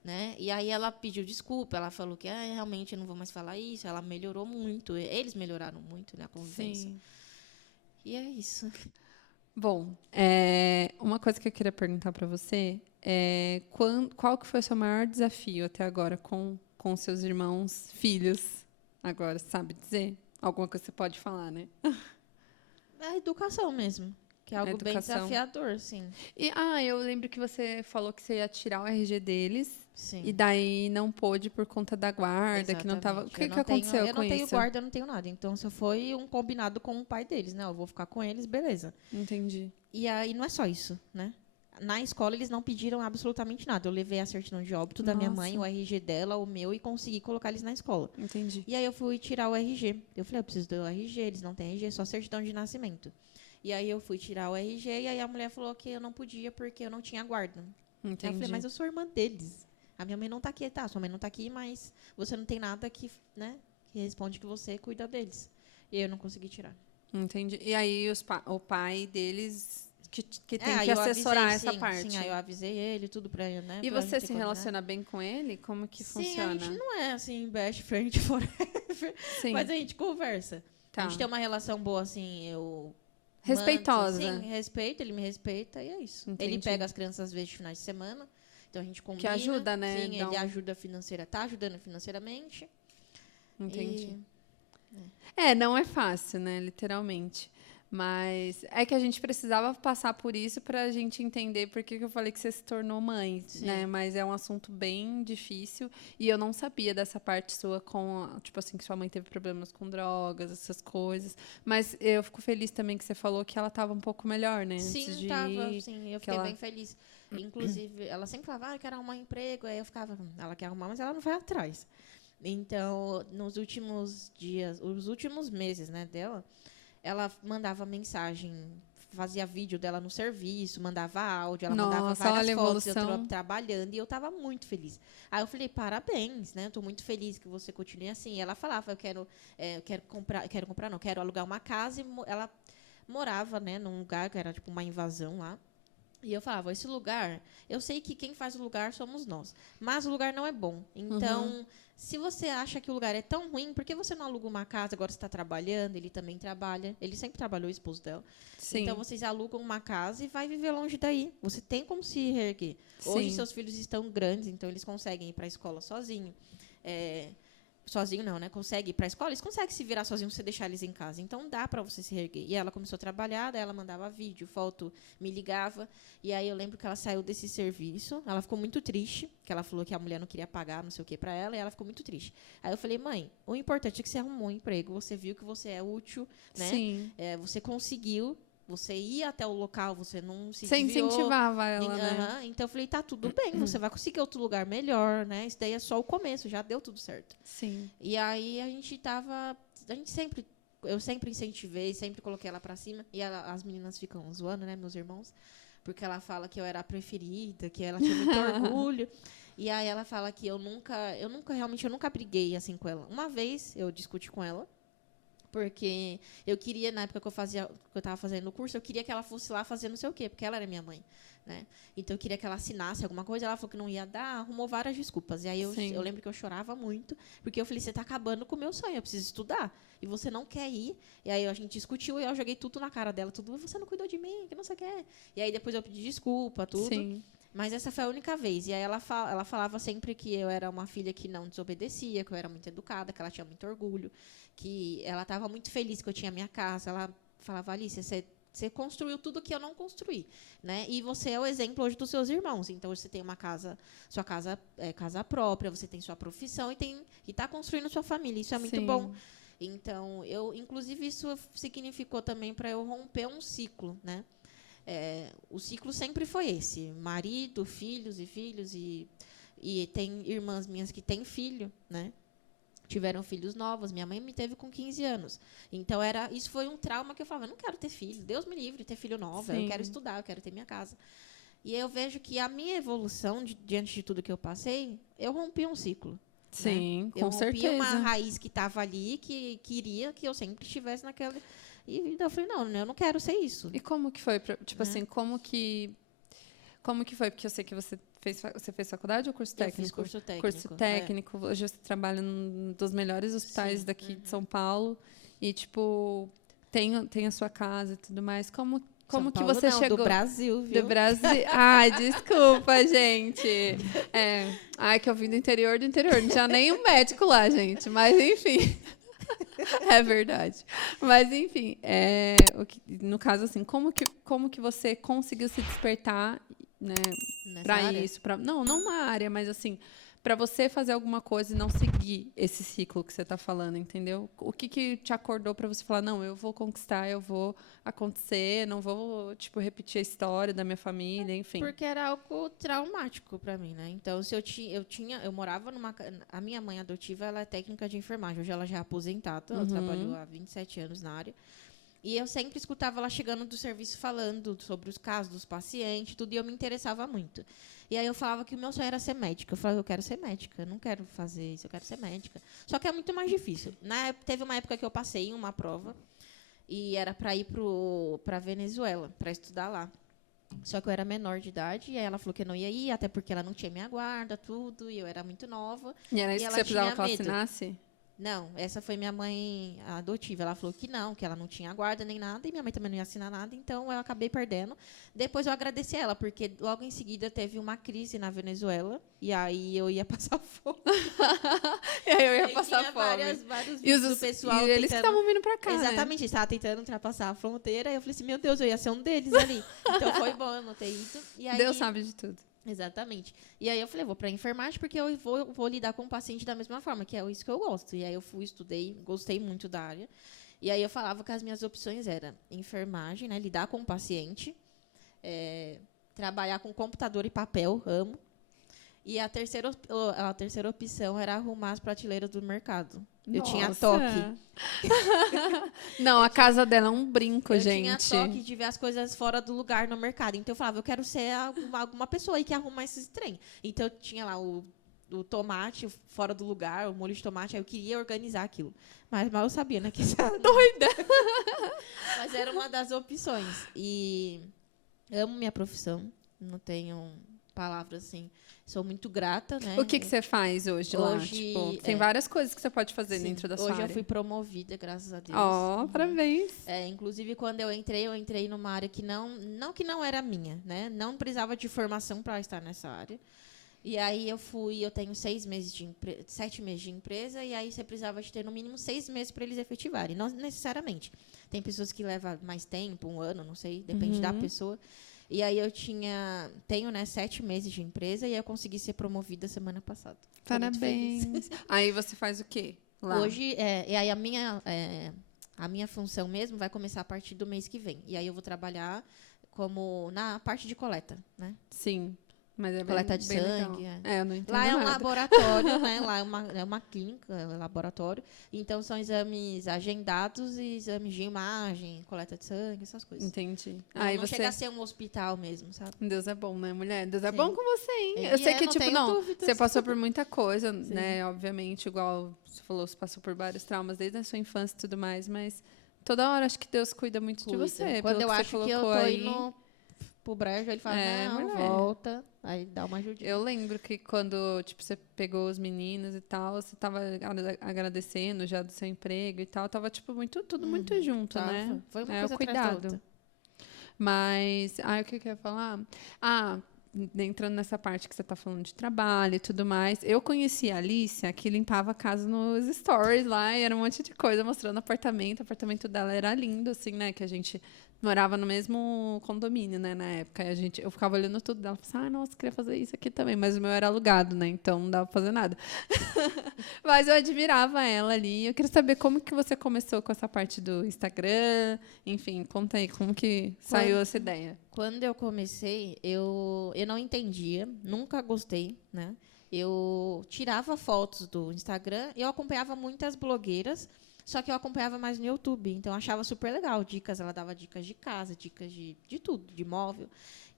Né? E aí ela pediu desculpa, ela falou que realmente eu não vou mais falar isso, ela melhorou muito, eles melhoraram muito, né, a convivência. Sim. E é isso. Bom, uma coisa que eu queria perguntar para você é qual que foi o seu maior desafio até agora com seus irmãos, filhos, agora, sabe dizer? Alguma coisa que você pode falar, né? A educação mesmo. Que é algo bem desafiador, sim. E, eu lembro que você falou que você ia tirar o RG deles. Sim. E daí não pôde por conta da guarda, exatamente. Que não estava. O que aconteceu com isso? Eu não tenho guarda, eu não tenho nada. Então, só foi um combinado com o pai deles, né? Eu vou ficar com eles, beleza. Entendi. E aí não é só isso, né? Na escola, eles não pediram absolutamente nada. Eu levei a certidão de óbito da minha mãe, o RG dela, o meu, e consegui colocar eles na escola. Entendi. E aí eu fui tirar o RG. Eu falei, eu preciso do RG, eles não têm RG, só certidão de nascimento. E aí eu fui tirar o RG e aí a mulher falou que eu não podia porque eu não tinha guarda. Entendi. Aí eu falei, mas eu sou irmã deles. A minha mãe não está aqui, tá? Sua mãe não está aqui, mas você não tem nada que, né, que responde que você cuida deles. E eu não consegui tirar. Entendi. E aí o pai deles que tem que assessorar essa parte. Sim, aí eu avisei ele, tudo pra ele, né? E você se relaciona bem com ele? Como que funciona? Sim, a gente não é assim, best friend forever. Sim. Mas a gente conversa. Tá. A gente tem uma relação boa, assim, respeitosa. Sim, respeito, ele me respeita e é isso. Entendi. Ele pega as crianças às vezes de finais de semana. Então a gente combina. Que ajuda, né? Sim, ele ajuda tá ajudando financeiramente. Entendi. Não é fácil, né? Literalmente. Mas é que a gente precisava passar por isso para a gente entender por que eu falei que você se tornou mãe, né? Mas é um assunto bem difícil e eu não sabia dessa parte sua tipo assim, que sua mãe teve problemas com drogas, essas coisas. Mas eu fico feliz também que você falou que ela estava um pouco melhor, né? Sim, sim, eu fiquei bem feliz. Inclusive, ela sempre falava, eu quero arrumar um emprego, aí eu ficava, ela quer arrumar, mas ela não vai atrás. Então, nos últimos dias, os últimos meses, né, dela, ela mandava mensagem, fazia vídeo dela no serviço, mandava áudio, ela mandava várias fotos, eu trabalhando, e eu estava muito feliz. Aí eu falei, parabéns, né? Estou muito feliz que você continue assim. E ela falava, quero alugar uma casa, e ela morava, né, num lugar que era tipo uma invasão lá. E eu falava, esse lugar, eu sei que quem faz o lugar somos nós, mas o lugar não é bom. Então, se você acha que o lugar é tão ruim, por que você não aluga uma casa? Agora você está trabalhando, ele também trabalha, ele sempre trabalhou, o esposo dela. Sim. Então, vocês alugam uma casa e vai viver longe daí. Você tem como se reerguer. Sim. Hoje, seus filhos estão grandes, então eles conseguem ir para a escola sozinho. Sozinho não, né? Consegue ir para a escola, eles conseguem se virar sozinhos se você deixar eles em casa. Então, dá para você se reerguer. E ela começou a trabalhar, daí ela mandava vídeo, foto, me ligava. E aí eu lembro que ela saiu desse serviço, ela ficou muito triste, que ela falou que a mulher não queria pagar não sei o que para ela, e ela ficou muito triste. Aí eu falei, mãe, o importante é que você arrumou um emprego, você viu que você é útil, né? Sim. Você conseguiu. Você ia até o local, você não se desviou. Você incentivava ela, né? Então, eu falei, tá tudo bem, você vai conseguir outro lugar melhor, né? Isso daí é só o começo, já deu tudo certo. Sim. E aí, eu sempre incentivei, sempre coloquei ela pra cima. E as meninas ficam zoando, né, meus irmãos? Porque ela fala que eu era a preferida, que ela tinha muito orgulho. E aí, ela fala que eu nunca briguei assim com ela. Uma vez, eu discuti com ela. Porque eu queria, na época que eu estava fazendo o curso, eu queria que ela fosse lá fazer não sei o quê, porque ela era minha mãe, né? Então, eu queria que ela assinasse alguma coisa, ela falou que não ia dar, arrumou várias desculpas. E aí, eu lembro que eu chorava muito, porque eu falei, você está acabando com o meu sonho, eu preciso estudar. E você não quer ir. E aí, a gente discutiu e eu joguei tudo na cara dela, tudo, você não cuidou de mim, que não sei o quê. E aí, depois eu pedi desculpa, tudo. Sim. Mas essa foi a única vez. E aí ela falava sempre que eu era uma filha que não desobedecia, que eu era muito educada, que ela tinha muito orgulho, que ela estava muito feliz que eu tinha minha casa. Ela falava, Alicia, você construiu tudo que eu não construí, né? E você é o exemplo hoje dos seus irmãos. Então, você tem uma casa, sua casa é casa própria, você tem sua profissão e está construindo sua família. Isso é muito bom. Então, inclusive, isso significou também para eu romper um ciclo, né? O ciclo sempre foi esse: marido, filhos, e tem irmãs minhas que têm filho, né? Tiveram filhos novos. Minha mãe me teve com 15 anos. Então, isso foi um trauma que eu falava: eu não quero ter filho, Deus me livre de ter filho novo, eu quero estudar, eu quero ter minha casa. E eu vejo que a minha evolução, diante de tudo que eu passei, eu rompi um ciclo. Sim, né? com certeza. Eu rompi uma raiz que estava ali, que queria que eu sempre estivesse naquela... E eu falei, não, eu não quero ser isso. E como que foi? Tipo assim, como que foi? Porque eu sei que você fez faculdade ou curso técnico? Eu fiz curso técnico. Curso técnico. Hoje você trabalha num dos melhores hospitais daqui de São Paulo. E, tipo, tem a sua casa e tudo mais. Como que você chegou? Do Brasil, viu? Do Brasil. Ai, desculpa, gente. Ai, que eu vim do interior. Não tinha nenhum médico lá, gente. Mas, enfim. É verdade. Mas, enfim, no caso, assim, como que você conseguiu se despertar, né, para isso? Não na área, mas, assim, para você fazer alguma coisa e não seguir esse ciclo que você está falando, entendeu? O que te acordou para você falar, não, eu vou conquistar, eu vou acontecer, não vou, tipo, repetir a história da minha família, enfim. Porque era algo traumático para mim, né? Então, se eu morava a minha mãe adotiva, ela é técnica de enfermagem. Hoje ela já é aposentada, ela trabalhou há 27 anos na área. E eu sempre escutava ela chegando do serviço falando sobre os casos dos pacientes, tudo, e eu me interessava muito. E aí eu falava que o meu sonho era ser médica. Eu falava, eu quero ser médica, eu não quero fazer isso, eu quero ser médica. Só que é muito mais difícil. Teve uma época que eu passei em uma prova e era para ir para Venezuela, para estudar lá. Só que eu era menor de idade, e aí ela falou que eu não ia ir, até porque ela não tinha minha guarda, tudo, e eu era muito nova. E era isso que você precisava que ela assinasse? Não, essa foi minha mãe adotiva. Ela falou que ela não tinha guarda nem nada, e minha mãe também não ia assinar nada, então eu acabei perdendo. Depois eu agradeci a ela, porque logo em seguida teve uma crise na Venezuela, e aí eu ia passar fome. E aí eu ia passar fome. Vários vídeos do pessoal e eles que estavam vindo pra cá, exatamente, estava tentando ultrapassar a fronteira, e eu falei assim, meu Deus, eu ia ser um deles ali. Então foi bom eu não ter ido. E aí, Deus sabe de tudo. Exatamente. E aí eu falei, vou para enfermagem porque eu vou lidar com o paciente da mesma forma, que é isso que eu gosto. E aí eu estudei, gostei muito da área. E aí eu falava que as minhas opções eram enfermagem, né, lidar com o paciente, trabalhar com computador e papel, amo. E a terceira opção era arrumar as prateleiras do mercado. Eu tinha toque. Não, a casa dela é um brinco, gente. Eu tinha toque de ver as coisas fora do lugar no mercado. Então, eu falava, eu quero ser alguma pessoa aí que arruma esse trem. Então, eu tinha lá o tomate fora do lugar, o molho de tomate. Aí eu queria organizar aquilo. Mas mal eu sabia, né? Que doida! Mas era uma das opções. E amo minha profissão. Não tenho palavras assim. Sou muito grata, né? O que você faz hoje lá? Tipo, tem várias coisas que você pode fazer dentro da sua área. Hoje eu fui promovida, graças a Deus. Parabéns. Inclusive, quando eu entrei numa área que não era minha, né? Não precisava de formação para estar nessa área. E aí eu tenho 7 meses de empresa, e aí você precisava de ter no mínimo 6 meses para eles efetivarem. Não necessariamente. Tem pessoas que levam mais tempo, 1 ano, não sei, depende da pessoa. E aí tenho 7 meses de empresa, e eu consegui ser promovida semana passada. Parabéns. Aí você faz o quê lá? Hoje, e aí a minha função mesmo vai começar a partir do mês que vem. E aí eu vou trabalhar como na parte de coleta, né? Sim. Mas é coleta de sangue. Eu não entendo lá é um nada. laboratório, né? Lá é uma clínica, é um laboratório. Então, são exames agendados e exames de imagem, coleta de sangue, essas coisas. Entendi. Não chega a ser um hospital mesmo, sabe? Deus é bom, né, mulher? Deus é bom com você, hein? E eu sei que, tipo, dúvidas. Você passou por muita coisa, né? Obviamente, igual você falou, você passou por vários traumas desde a sua infância e tudo mais, mas toda hora acho que Deus cuida muito de você. Quando eu acho que eu tô aí indo pro brejo, ele fala, não, volta. Aí dá uma ajudinha. Eu lembro que quando, tipo, você pegou os meninos e tal, você tava agradecendo já do seu emprego e tal, tava, tipo, tudo muito junto, né? Foi uma coisa o cuidado. Mas, o que eu ia falar? Entrando nessa parte que você tá falando de trabalho e tudo mais, eu conheci a Alicia, que limpava a casa nos stories lá, e era um monte de coisa mostrando o apartamento dela era lindo, assim, né, que a gente morava no mesmo condomínio, né, na época. E eu ficava olhando tudo dela. Falava assim, nossa, queria fazer isso aqui também. Mas o meu era alugado, né? Então não dava pra fazer nada. Mas eu admirava ela ali. Eu queria saber como que você começou com essa parte do Instagram. Enfim, conta aí como que saiu essa ideia. Quando eu comecei, eu não entendia, nunca gostei, né? Eu tirava fotos do Instagram, eu acompanhava muitas blogueiras, só que eu acompanhava mais no YouTube, então eu achava super legal. Dicas, ela dava dicas de casa, dicas de tudo, de móvel.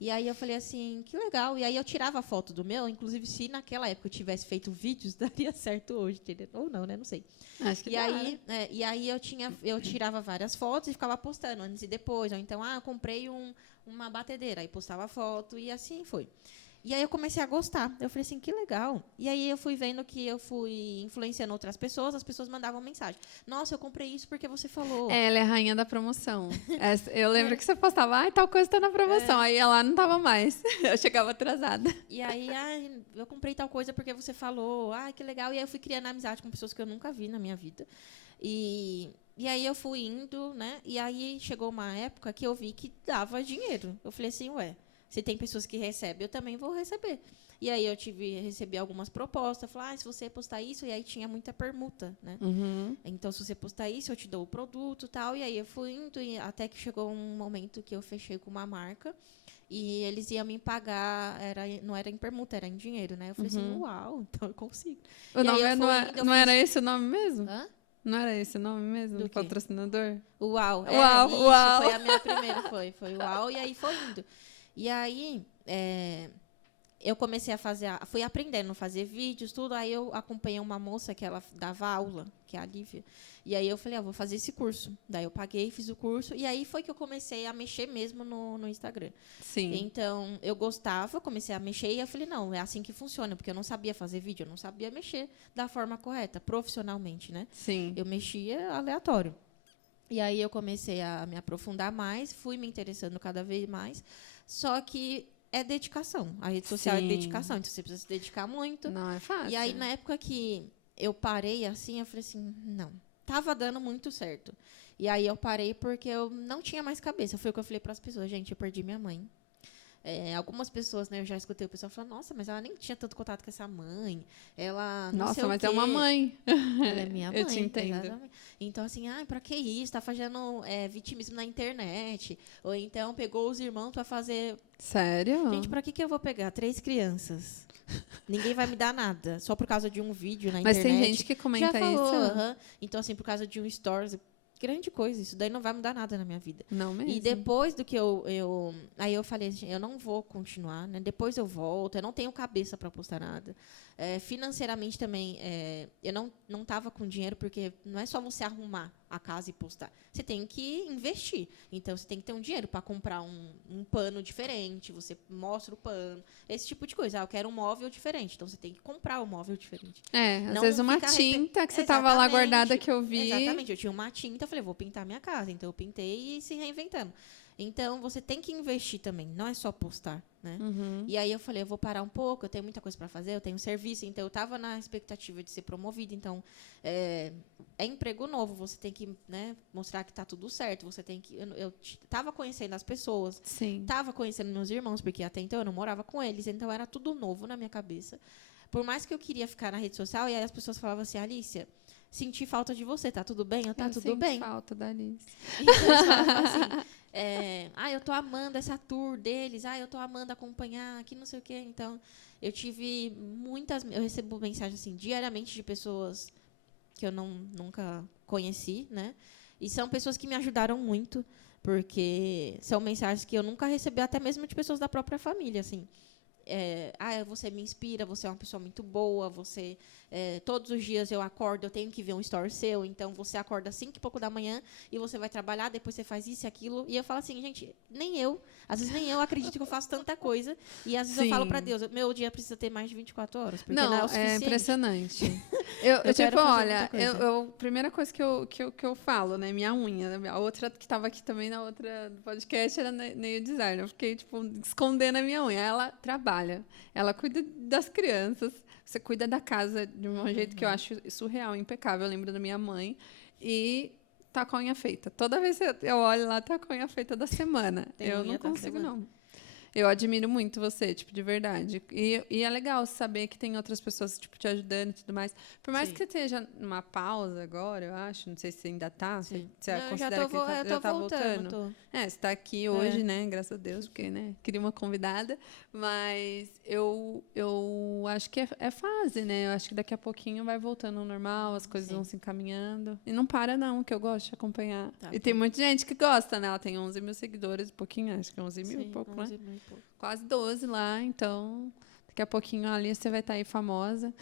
E aí eu falei assim, que legal. E aí eu tirava foto do meu, inclusive se naquela época eu tivesse feito vídeos, daria certo hoje, entendeu? Ou não, né? Não sei. Acho que E aí eu tirava várias fotos e ficava postando antes e depois. Ou então, eu comprei uma batedeira, aí postava foto e assim foi. E aí eu comecei a gostar. Eu falei assim, que legal. E aí eu fui vendo que eu fui influenciando outras pessoas, as pessoas mandavam mensagem. Nossa, eu comprei isso porque você falou. Ela é a rainha da promoção. Eu lembro que você postava, tal coisa tá na promoção. Aí ela não tava mais. Eu chegava atrasada. E aí, eu comprei tal coisa porque você falou. Que legal. E aí eu fui criando amizade com pessoas que eu nunca vi na minha vida. E aí eu fui indo, né? E aí chegou uma época que eu vi que dava dinheiro. Eu falei assim, se tem pessoas que recebem, eu também vou receber. E aí eu recebi algumas propostas. Falei, se você postar isso, e aí tinha muita permuta, né? Uhum. Então, se você postar isso, eu te dou o produto e tal. E aí eu fui indo, e até que chegou um momento que eu fechei com uma marca. E eles iam me pagar, não era em permuta, era em dinheiro, né? Eu falei assim, uau, então eu consigo. O nome não era esse o nome mesmo? Hã? Não era esse o nome mesmo do patrocinador? Uau. Uau. Foi a minha primeira, foi uau, e aí foi indo. E aí, eu comecei fui aprendendo a fazer vídeos, tudo. Aí eu acompanhei uma moça que ela dava aula, que é a Lívia. E aí eu falei, vou fazer esse curso. Daí eu paguei, fiz o curso. E aí foi que eu comecei a mexer mesmo no Instagram. Sim. Então, eu gostava, comecei a mexer. E eu falei, não, é assim que funciona. Porque eu não sabia fazer vídeo, eu não sabia mexer da forma correta, profissionalmente, né? Sim. Eu mexia aleatório. E aí eu comecei a me aprofundar mais, fui me interessando cada vez mais. Só que é dedicação. A rede social é dedicação, então você precisa se dedicar muito. Não é fácil. E aí, na época que eu parei assim, eu falei assim, não, tava dando muito certo. E aí eu parei porque eu não tinha mais cabeça. Foi o que eu falei para as pessoas, gente, eu perdi minha mãe. Algumas pessoas, né, eu já escutei o pessoal falando, nossa, mas ela nem tinha tanto contato com essa mãe. Ela não sei mas o quê. é uma mãe. Ela é minha mãe. Eu te entendo. Exatamente. Então, assim, pra que isso? Tá fazendo vitimismo na internet. Ou então pegou os irmãos para fazer. Sério? Gente, pra que eu vou pegar 3 crianças? Ninguém vai me dar nada. Só por causa de um vídeo na mas internet. Mas tem gente que comenta já falou, isso. Então, assim, por causa de um stories. Grande coisa, isso daí não vai mudar nada na minha vida. Não mesmo. E depois do que aí eu falei assim, eu não vou continuar, né? Depois eu volto, eu não tenho cabeça para postar nada. Financeiramente também, eu não estava com dinheiro, porque não é só você arrumar a casa e postar. Você tem que investir. Então, você tem que ter um dinheiro para comprar um pano diferente, você mostra o pano, esse tipo de coisa. Eu quero um móvel diferente, então você tem que comprar um móvel diferente. Às vezes uma tinta que você estava lá guardada que eu vi. Exatamente, eu tinha uma tinta, eu falei, vou pintar minha casa. Então, eu pintei e se reinventando. Então, você tem que investir também, não é só postar, né? Uhum. E aí eu falei, eu vou parar um pouco, eu tenho muita coisa para fazer, eu tenho serviço. Então, eu estava na expectativa de ser promovida. Então, é emprego novo, você tem que, né, mostrar que está tudo certo. Você tem que... Eu estava conhecendo as pessoas, estava conhecendo meus irmãos, porque até então eu não morava com eles. Então, era tudo novo na minha cabeça. Por mais que eu queria ficar na rede social, e aí as pessoas falavam assim, Alicia, senti falta de você, tá tudo bem? Tá tudo bem. Sinto falta da Alice. Então, eles falavam assim, eu tô amando essa tour deles, eu tô amando acompanhar, que não sei o quê. Então, eu recebo mensagens assim, diariamente de pessoas que eu nunca conheci, né? E são pessoas que me ajudaram muito, porque são mensagens que eu nunca recebi, até mesmo de pessoas da própria família, assim. Você me inspira, você é uma pessoa muito boa, você todos os dias eu acordo, eu tenho que ver um story seu, então você acorda às 5 e pouco da manhã e você vai trabalhar, depois você faz isso e aquilo, e eu falo assim, gente, às vezes nem eu acredito que eu faço tanta coisa, e às vezes eu falo para Deus, meu dia precisa ter mais de 24 horas, porque não é o suficiente. É impressionante. A primeira coisa que eu falo, né, minha unha, a outra que estava aqui também na outra do podcast era nail design, eu fiquei, escondendo a minha unha, ela trabalha, ela cuida das crianças, você cuida da casa de um jeito que eu acho surreal, impecável. Eu lembro da minha mãe. E tá com a unha feita. Toda vez que eu olho lá, tá com a unha feita da semana. Eu não consigo, não. Eu admiro muito você, tipo, de verdade. E é legal saber que tem outras pessoas, tipo, te ajudando e tudo mais. Por mais que você esteja numa pausa agora, eu acho. Não sei se você ainda tá. Você não, considera que já tá voltando? Tô. Você tá aqui hoje, né? Graças a Deus, porque, né? Queria uma convidada. Mas eu acho que é fase, né? Eu acho que daqui a pouquinho vai voltando ao normal, as coisas vão se encaminhando. E não para, não, que eu gosto de acompanhar. E tem muita gente que gosta, né? Ela tem 11 mil seguidores, pouquinho, acho que 11 mil e pouco, né? Quase 12 lá, então daqui a pouquinho ali você vai estar aí famosa.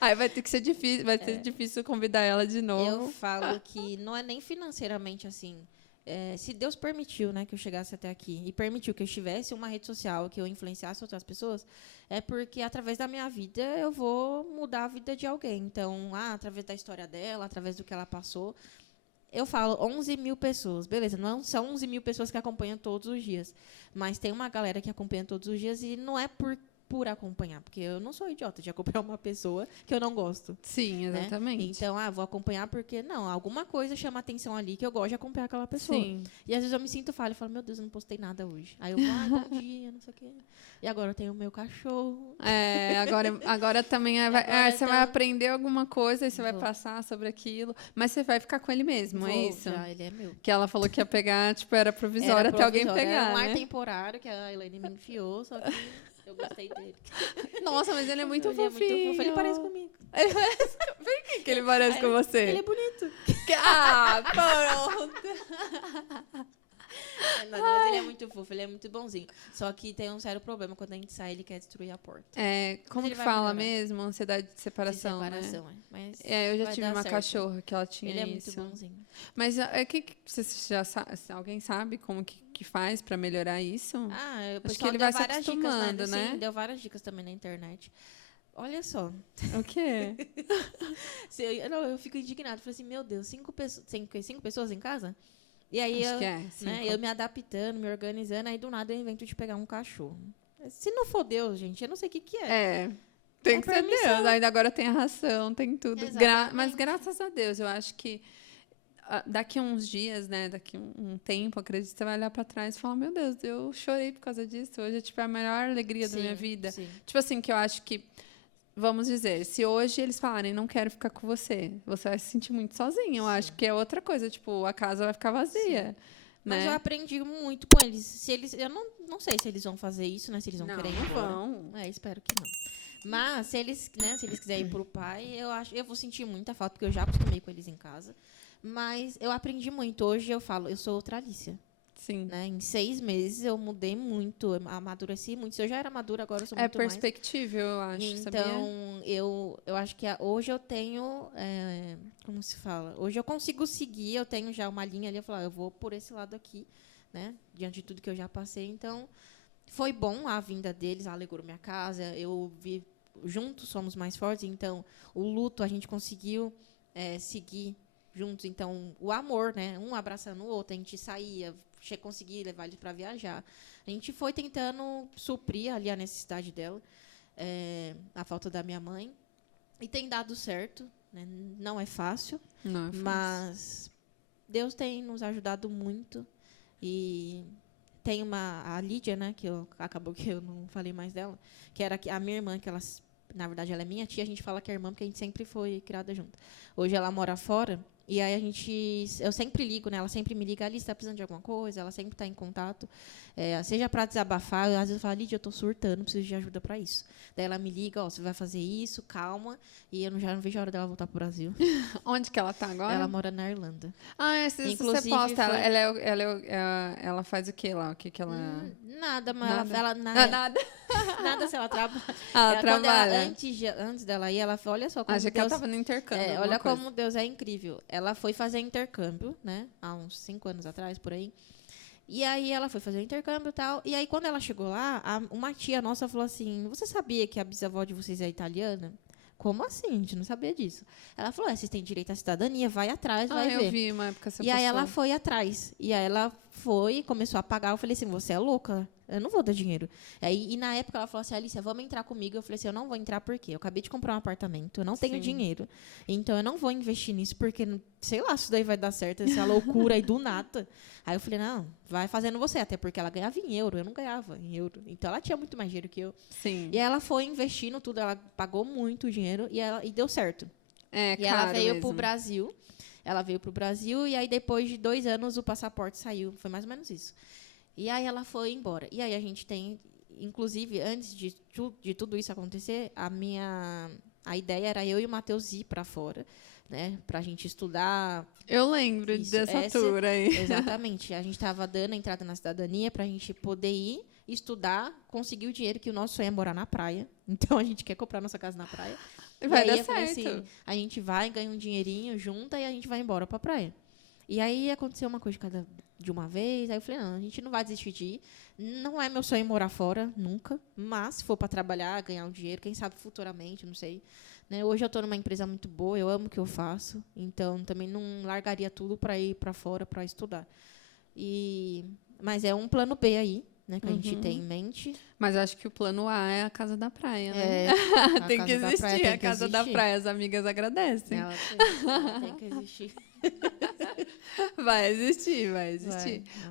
Aí vai ter que ser difícil, ser difícil convidar ela de novo. Eu falo que não é nem financeiramente assim. Se Deus permitiu, né, que eu chegasse até aqui e permitiu que eu tivesse uma rede social, que eu influenciasse outras pessoas, é porque através da minha vida eu vou mudar a vida de alguém. Então, através da história dela, através do que ela passou. Eu falo 11 mil pessoas, beleza, não são 11 mil pessoas que acompanham todos os dias, mas tem uma galera que acompanha todos os dias e não é por acompanhar, porque eu não sou idiota de acompanhar uma pessoa que eu não gosto. Sim, exatamente. Né? Então, vou acompanhar porque, não, alguma coisa chama atenção ali que eu gosto de acompanhar aquela pessoa. Sim. E às vezes eu me sinto falha, eu falo, meu Deus, eu não postei nada hoje. Aí eu vou, bom dia, não sei o quê. E agora eu tenho o meu cachorro. Agora também você vai aprender alguma coisa e você vai passar sobre aquilo, mas você vai ficar com ele mesmo, é isso? Já, ele é meu. Que ela falou que ia pegar, tipo, era provisório até alguém pegar, Era um ar né? temporário que a Elaine me enfiou, só que eu gostei dele. Nossa, mas ele é muito fofinho. Ele é muito fofo, ele parece comigo. Por que ele parece com você? Ele é bonito. Pronto. Mas ele é muito fofo, ele é muito bonzinho. Só que tem um sério problema, quando a gente sai, ele quer destruir a porta. Como que fala mesmo? Ansiedade de separação, né? Mas eu já tive uma cachorra que ela tinha ele isso. Ele é muito bonzinho. Mas você já sabe, alguém sabe como que faz pra melhorar isso? Acho que ele vai se acostumando, né? Sim, deu várias dicas também na internet. Olha só. O quê? Eu fico indignada. Falei assim, meu Deus, 5 pessoas em casa? E aí eu me adaptando, me organizando, aí do nada eu invento de pegar um cachorro. Se não for Deus, gente, eu não sei o que é. Tem que ser Deus. Ainda agora tem a ração, tem tudo. Mas graças a Deus, eu acho que daqui a uns dias, né, daqui um tempo, acredito, você vai olhar pra trás e falar, meu Deus, eu chorei por causa disso. Hoje é tipo a maior alegria da minha vida. Sim. Tipo assim, que eu acho que, vamos dizer, se hoje eles falarem, não quero ficar com você, você vai se sentir muito sozinho. Eu acho que é outra coisa, tipo, a casa vai ficar vazia. Né? Mas eu aprendi muito com eles. Eu não sei se eles vão fazer isso, né? Se eles vão querer ir embora. Não. Espero que não. Mas se eles quiserem ir pro pai, eu vou sentir muita falta, porque eu já acostumei com eles em casa. Mas eu aprendi muito. Hoje eu falo, eu sou outra Alicia. Sim. Né? Em 6 meses eu mudei muito, eu amadureci muito. Se eu já era madura, agora eu sou muito mais. É perspectiva, eu acho, então, eu acho que hoje eu tenho, como se fala? Hoje eu consigo seguir, eu tenho já uma linha ali, eu falo, eu vou por esse lado aqui, né? Diante de tudo que eu já passei. Então, foi bom a vinda deles, alegrou minha casa, eu vi, juntos somos mais fortes, então, o luto a gente conseguiu seguir juntos. Então, o amor, né? Um abraçando o outro, a gente saía, consegui levar eles para viajar. A gente foi tentando suprir ali a necessidade dela, a falta da minha mãe, e tem dado certo, né? Não é fácil, mas Deus tem nos ajudado muito. E tem a Lídia, né, acabou que eu não falei mais dela, que era a minha irmã, que ela, na verdade, ela é minha tia, a gente fala que é irmã porque a gente sempre foi criada junto. Hoje ela mora fora. E aí eu sempre ligo, né? Ela sempre me liga, Alice, está precisando de alguma coisa? Ela sempre está em contato. Seja para desabafar, às vezes eu falo, Lídia, eu estou surtando, preciso de ajuda para isso. Daí ela me liga, você vai fazer isso, calma. E eu já não vejo a hora dela voltar para o Brasil. Onde que ela está agora? Ela mora na Irlanda. Inclusive, você posta, ela faz o que lá? O que ela... Nada, mas nada. Nada se ela trabalha. Ela trabalha. Antes dela ir, ela falou, olha só como Deus... que ela estava no intercâmbio. Olha como Deus é incrível. Ela foi fazer intercâmbio, né? Há uns 5 anos atrás, por aí. E aí ela foi fazer o intercâmbio e tal. E aí, quando ela chegou lá, uma tia nossa falou assim, você sabia que a bisavó de vocês é italiana? Como assim? A gente não sabia disso. Ela falou, vocês têm direito à cidadania, vai atrás, vai ver. Eu vi uma época essa E aí ela foi atrás. E aí ela foi, começou a pagar. Eu falei assim, você é louca? Eu não vou dar dinheiro. E na época ela falou assim, Alicia, vamos entrar comigo. Eu falei assim, eu não vou entrar por quê? Eu acabei de comprar um apartamento, eu não tenho dinheiro. Então, eu não vou investir nisso, porque, sei lá, se isso daí vai dar certo, essa loucura aí do nada. Aí eu falei, não, vai fazendo você. Até porque ela ganhava em euro, eu não ganhava em euro. Então, ela tinha muito mais dinheiro que eu. Sim. E ela foi investindo tudo, ela pagou muito dinheiro e deu certo. E ela veio pro Brasil. Ela veio pro Brasil e aí, depois de 2 anos, o passaporte saiu. Foi mais ou menos isso. E aí, ela foi embora. E aí, a gente tem... Inclusive, antes de tudo isso acontecer, a ideia era eu e o Matheus ir para fora, né? Pra gente estudar. Eu lembro dessa tour aí. Exatamente. A gente estava dando a entrada na cidadania pra gente poder ir, estudar, conseguir o dinheiro, que o nosso sonho é morar na praia. Então, a gente quer comprar nossa casa na praia. Vai dar eu falei certo. Assim, a gente vai, ganha um dinheirinho, junta e a gente vai embora pra praia. E aí aconteceu uma coisa de uma vez. Aí eu falei, não, a gente não vai desistir de ir. Não é meu sonho morar fora, nunca. Mas se for para trabalhar, ganhar um dinheiro, quem sabe futuramente, não sei. Né? Hoje eu estou numa empresa muito boa, eu amo o que eu faço. Então, também não largaria tudo para ir para fora para estudar. Mas é um plano B aí, né, que a gente tem em mente. Mas eu acho que o plano A é a casa da praia, né? Tem que existir a casa da praia. As amigas agradecem. Ela tem que existir. Vai existir.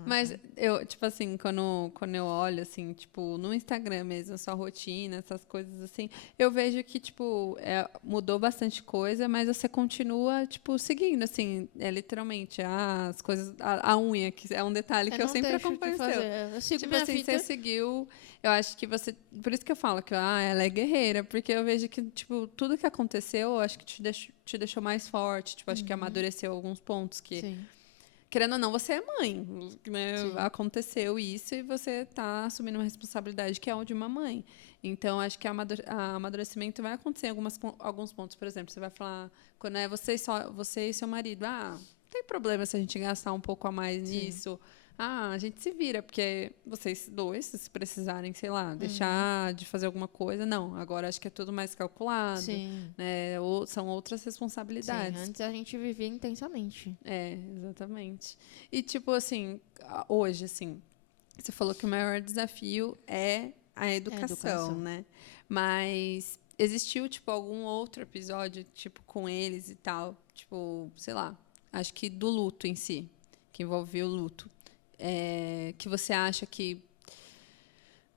Mas eu, tipo assim, quando eu olho, assim, tipo, no Instagram mesmo, sua rotina, essas coisas assim, eu vejo que, tipo, mudou bastante coisa, mas você continua, tipo, seguindo, assim, literalmente, as coisas, a unha, que é um detalhe que eu sempre acompanho seu. Eu sigo tipo minha assim, fita. você seguiu, eu acho que você, por isso que eu falo que ela é guerreira, porque eu vejo que, tipo, tudo que aconteceu, eu acho que te deixou mais forte, tipo, acho que amadureceu alguns pontos que... Sim. Querendo ou não, você é mãe, né? Sim. Aconteceu isso e você está assumindo uma responsabilidade que é o de uma mãe. Então, acho que amadurecimento vai acontecer em alguns pontos. Por exemplo, você vai falar, quando é você e seu marido, não tem problema se a gente gastar um pouco a mais nisso. A gente se vira, porque vocês dois, se precisarem, sei lá, deixar de fazer alguma coisa, não. Agora acho que é tudo mais calculado. Sim. Né? São outras responsabilidades. Sim, antes a gente vivia intensamente. Exatamente. E, tipo, assim, hoje, assim, você falou que o maior desafio é a educação, né? Mas existiu, tipo, algum outro episódio, tipo, com eles e tal? Tipo, sei lá, acho que do luto em si, que envolveu o luto. Que você acha que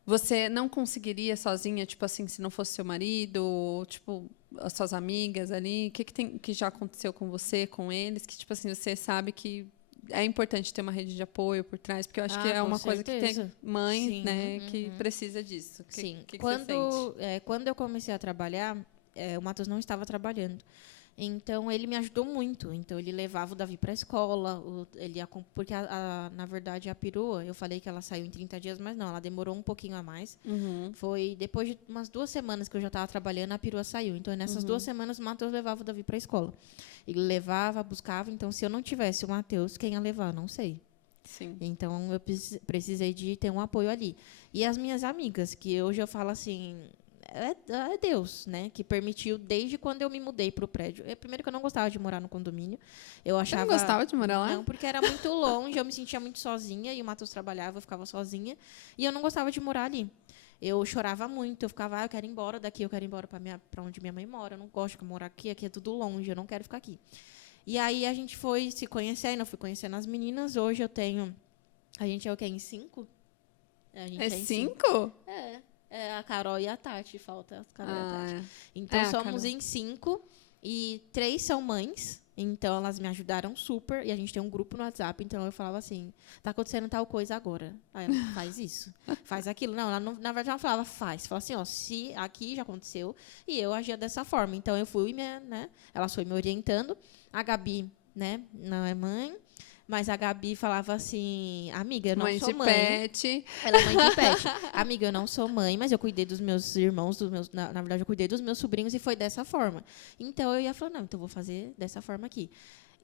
você não conseguiria sozinha, tipo assim, se não fosse seu marido, ou, tipo, as suas amigas ali? O que já aconteceu com você, com eles? Que, tipo assim, você sabe que é importante ter uma rede de apoio por trás, porque eu acho que é uma coisa que tem mãe, né, que precisa disso. Sim. Que você sente? Quando eu comecei a trabalhar, o Matheus não estava trabalhando. Então, ele me ajudou muito. Então, ele levava o Davi para a escola. Porque, na verdade, a perua, eu falei que ela saiu em 30 dias, mas não, ela demorou um pouquinho a mais. Foi depois de umas 2 semanas que eu já estava trabalhando, a perua saiu. Então, nessas 2 semanas, o Matheus levava o Davi para a escola. Ele levava, buscava. Então, se eu não tivesse o Matheus, quem ia levar? Não sei. Sim. Então, eu precisei de ter um apoio ali. E as minhas amigas, que hoje eu falo assim... É Deus, né? Que permitiu desde quando eu me mudei para o prédio. Primeiro que eu não gostava de morar no condomínio. Eu achava... Você não gostava de morar lá? Não, porque era muito longe, eu me sentia muito sozinha, e o Matheus trabalhava, eu ficava sozinha. E eu não gostava de morar ali. Eu chorava muito, eu ficava, eu quero ir embora daqui, eu quero ir embora para onde minha mãe mora. Eu não gosto de morar aqui é tudo longe, eu não quero ficar aqui. E aí a gente foi se conhecendo, eu fui conhecendo as meninas. Hoje eu tenho... A gente é o quê? Em 5? A gente é 5? É a Carol e a Tati, falta a Carol e a Tati. Então, somos em 5 e 3 são mães. Então, elas me ajudaram super. E a gente tem um grupo no WhatsApp. Então, eu falava assim, tá acontecendo tal coisa agora. Aí ela faz isso, faz aquilo. Não, ela não, na verdade, ela falava, faz. Falava assim, se aqui já aconteceu. E eu agia dessa forma. Então, eu fui, né? Ela foi me orientando. A Gabi, né? Não é mãe. Mas a Gabi falava assim, amiga, eu não sou mãe. Pet. Ela é mãe de pet. Amiga, eu não sou mãe, mas eu cuidei dos meus irmãos, na verdade, eu cuidei dos meus sobrinhos e foi dessa forma. Então, eu ia falar, não, então eu vou fazer dessa forma aqui.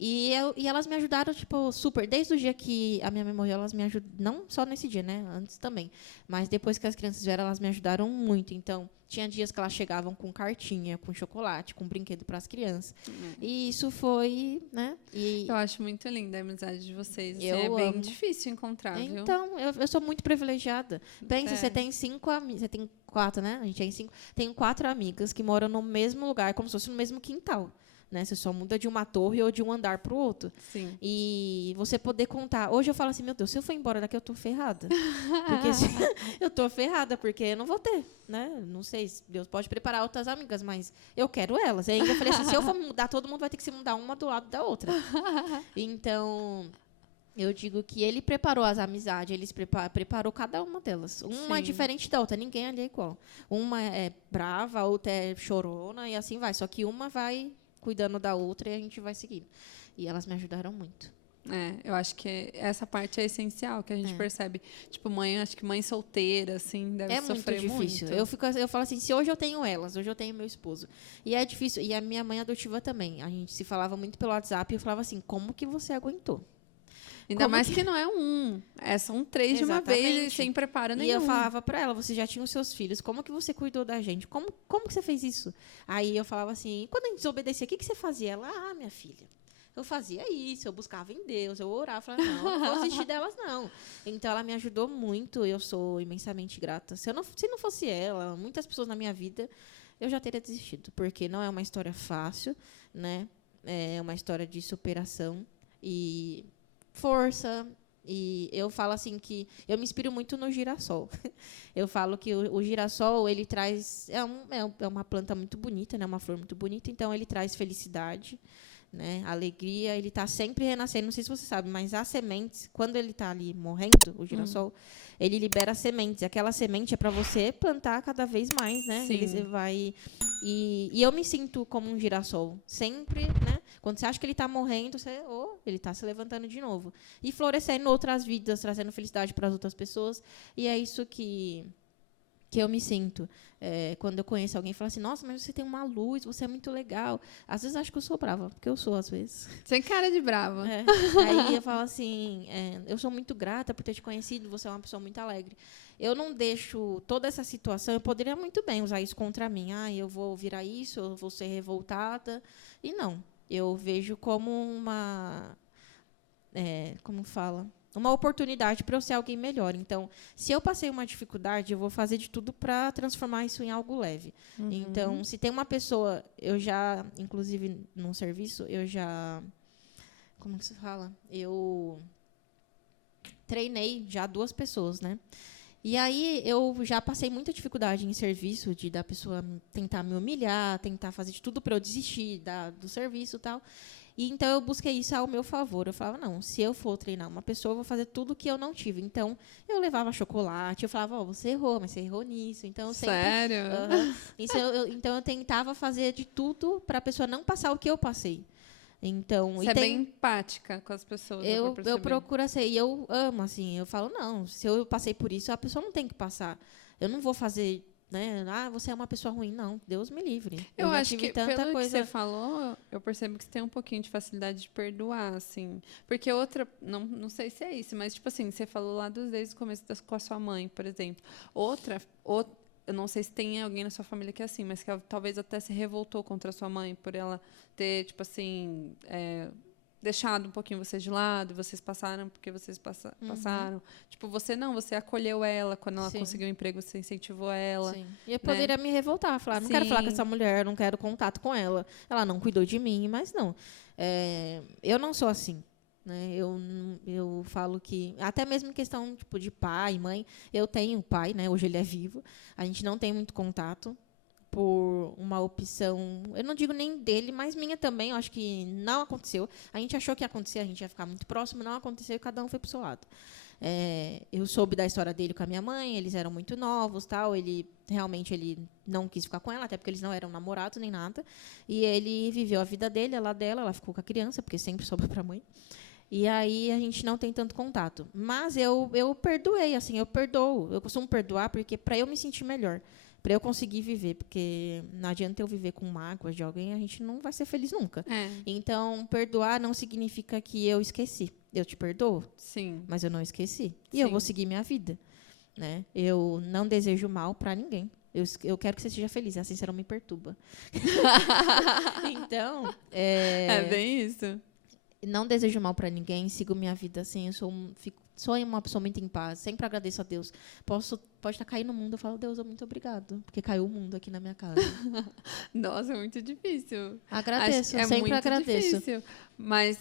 E elas me ajudaram, tipo, super. Desde o dia que a minha mãe morreu, elas me ajudaram. Não só nesse dia, né? Antes também. Mas depois que as crianças vieram, elas me ajudaram muito. Então, tinha dias que elas chegavam com cartinha, com chocolate, com brinquedo para as crianças. E isso foi, né? Eu acho muito linda a amizade de vocês. Assim, Eu bem amo. difícil encontrar, viu? Então, eu sou muito privilegiada. Pensa, você tem 5 amigas. Você tem 4, né? A gente tem 5. Tenho 4 amigas que moram no mesmo lugar, como se fosse no mesmo quintal. Né? Você só muda de uma torre ou de um andar para o outro. Sim. E você poder contar. Hoje eu falo assim, meu Deus, se eu for embora daqui, eu tô ferrada. Porque eu tô ferrada, porque eu não vou ter. Né? Não sei, Deus pode preparar outras amigas, mas eu quero elas. E ainda eu falei assim, se eu for mudar, todo mundo vai ter que se mudar uma do lado da outra. Então, eu digo que ele preparou as amizades, ele preparou cada uma delas. Uma é diferente da outra, ninguém ali é igual. Uma é brava, a outra é chorona, e assim vai. Só que uma vai cuidando da outra e a gente vai seguindo. E elas me ajudaram muito. Eu acho que essa parte é essencial, que a gente percebe. Tipo, acho que mãe solteira, assim, deve sofrer muito. Difícil. Eu falo assim, se hoje eu tenho elas, hoje eu tenho meu esposo. E é difícil. E a minha mãe adotiva também. A gente se falava muito pelo WhatsApp e eu falava assim, como que você aguentou? Ainda mais que não é são 3 de uma vez e sem preparo nenhum. E eu falava para ela, você já tinha os seus filhos, como que você cuidou da gente? Como que você fez isso? Aí eu falava assim, quando a gente desobedecia, o que você fazia? Ela, minha filha, eu fazia isso, eu buscava em Deus, eu orava, falava, não vou desistir delas, não. Então, ela me ajudou muito, eu sou imensamente grata. Se não fosse ela, muitas pessoas na minha vida, eu já teria desistido, porque não é uma história fácil, né? É uma história de superação e força. E eu falo assim que eu me inspiro muito no girassol. Eu falo que o girassol, ele traz... É uma planta muito bonita, né? Uma flor muito bonita, então ele traz felicidade, né? Alegria, ele está sempre renascendo. Não sei se você sabe, mas as sementes, quando ele está ali morrendo, o girassol, ele libera sementes. Aquela semente é para você plantar cada vez mais, né? Ele vai... E eu me sinto como um girassol. Sempre, né? Quando você acha que ele está morrendo, ele está se levantando de novo. E florescendo outras vidas, trazendo felicidade para as outras pessoas. E é isso que eu me sinto. Quando eu conheço alguém e falo assim, nossa, mas você tem uma luz, você é muito legal. Às vezes acho que eu sou brava, porque eu sou, às vezes. Sem cara de brava. Aí eu falo assim, eu sou muito grata por ter te conhecido, você é uma pessoa muito alegre. Eu não deixo toda essa situação, eu poderia muito bem usar isso contra mim. Eu vou virar isso, eu vou ser revoltada. E não, eu vejo como como fala? Uma oportunidade para eu ser alguém melhor. Então, se eu passei uma dificuldade, eu vou fazer de tudo para transformar isso em algo leve. Então, se tem uma pessoa, eu já, inclusive, num serviço, como que se fala? Eu treinei já 2 pessoas, né? E aí, eu já passei muita dificuldade em serviço, da pessoa tentar me humilhar, tentar fazer de tudo para eu desistir do serviço e tal. E, então, eu busquei isso ao meu favor. Eu falava, não, se eu for treinar uma pessoa, eu vou fazer tudo que eu não tive. Então, eu levava chocolate, eu falava, você errou, mas você errou nisso. Então, Sério? Então, eu tentava fazer de tudo para a pessoa não passar o que eu passei. Então, você é bem empática com as pessoas. Eu procuro ser, e eu amo, assim, eu falo, não, se eu passei por isso, a pessoa não tem que passar. Eu não vou fazer... Né? Você é uma pessoa ruim. Não, Deus me livre. Eu acho que, pelo que você falou, eu percebo que você tem um pouquinho de facilidade de perdoar, assim. Porque outra, não sei se é isso, mas, tipo assim, você falou lá desde o começo com a sua mãe, por exemplo. Eu não sei se tem alguém na sua família que é assim, mas que talvez até se revoltou contra a sua mãe por ela ter, tipo assim... deixado um pouquinho vocês de lado, vocês passaram porque vocês passaram. Tipo, você acolheu ela, quando ela conseguiu um emprego, você incentivou ela. Sim. E eu poderia me revoltar, falar, não quero falar com essa mulher, não quero contato com ela. Ela não cuidou de mim, mas não. Eu não sou assim. Né? Eu falo que, até mesmo em questão tipo, de pai, mãe, eu tenho pai, né? Hoje ele é vivo, a gente não tem muito contato, por uma opção, eu não digo nem dele, mas minha também, eu acho que não aconteceu. A gente achou que ia acontecer, a gente ia ficar muito próximo, não aconteceu e cada um foi para o seu lado. Eu soube da história dele com a minha mãe, eles eram muito novos, tal. Ele não quis ficar com ela, até porque eles não eram namorados nem nada. E ele viveu a vida dele, ela ficou com a criança, porque sempre sobra para a mãe. E aí a gente não tem tanto contato. Mas eu perdoei, assim, eu perdoo. Eu costumo perdoar porque para eu me sentir melhor. Para eu conseguir viver, porque não adianta eu viver com mágoas de alguém, a gente não vai ser feliz nunca. Então, perdoar não significa que eu esqueci. Eu te perdoo, Sim. mas eu não esqueci. E Sim. eu vou seguir minha vida. Né? Eu não desejo mal para ninguém. Eu quero que você seja feliz. Assim você não me perturba. Então, é bem isso. Não desejo mal para ninguém. Sigo minha vida assim. Eu sou uma pessoa muito em paz. Sempre agradeço a Deus. Pode estar caindo o mundo. Eu falo, Deus, muito obrigado. Porque caiu o mundo aqui na minha casa. Nossa, é muito difícil. Agradeço. Eu sempre agradeço. Difícil, mas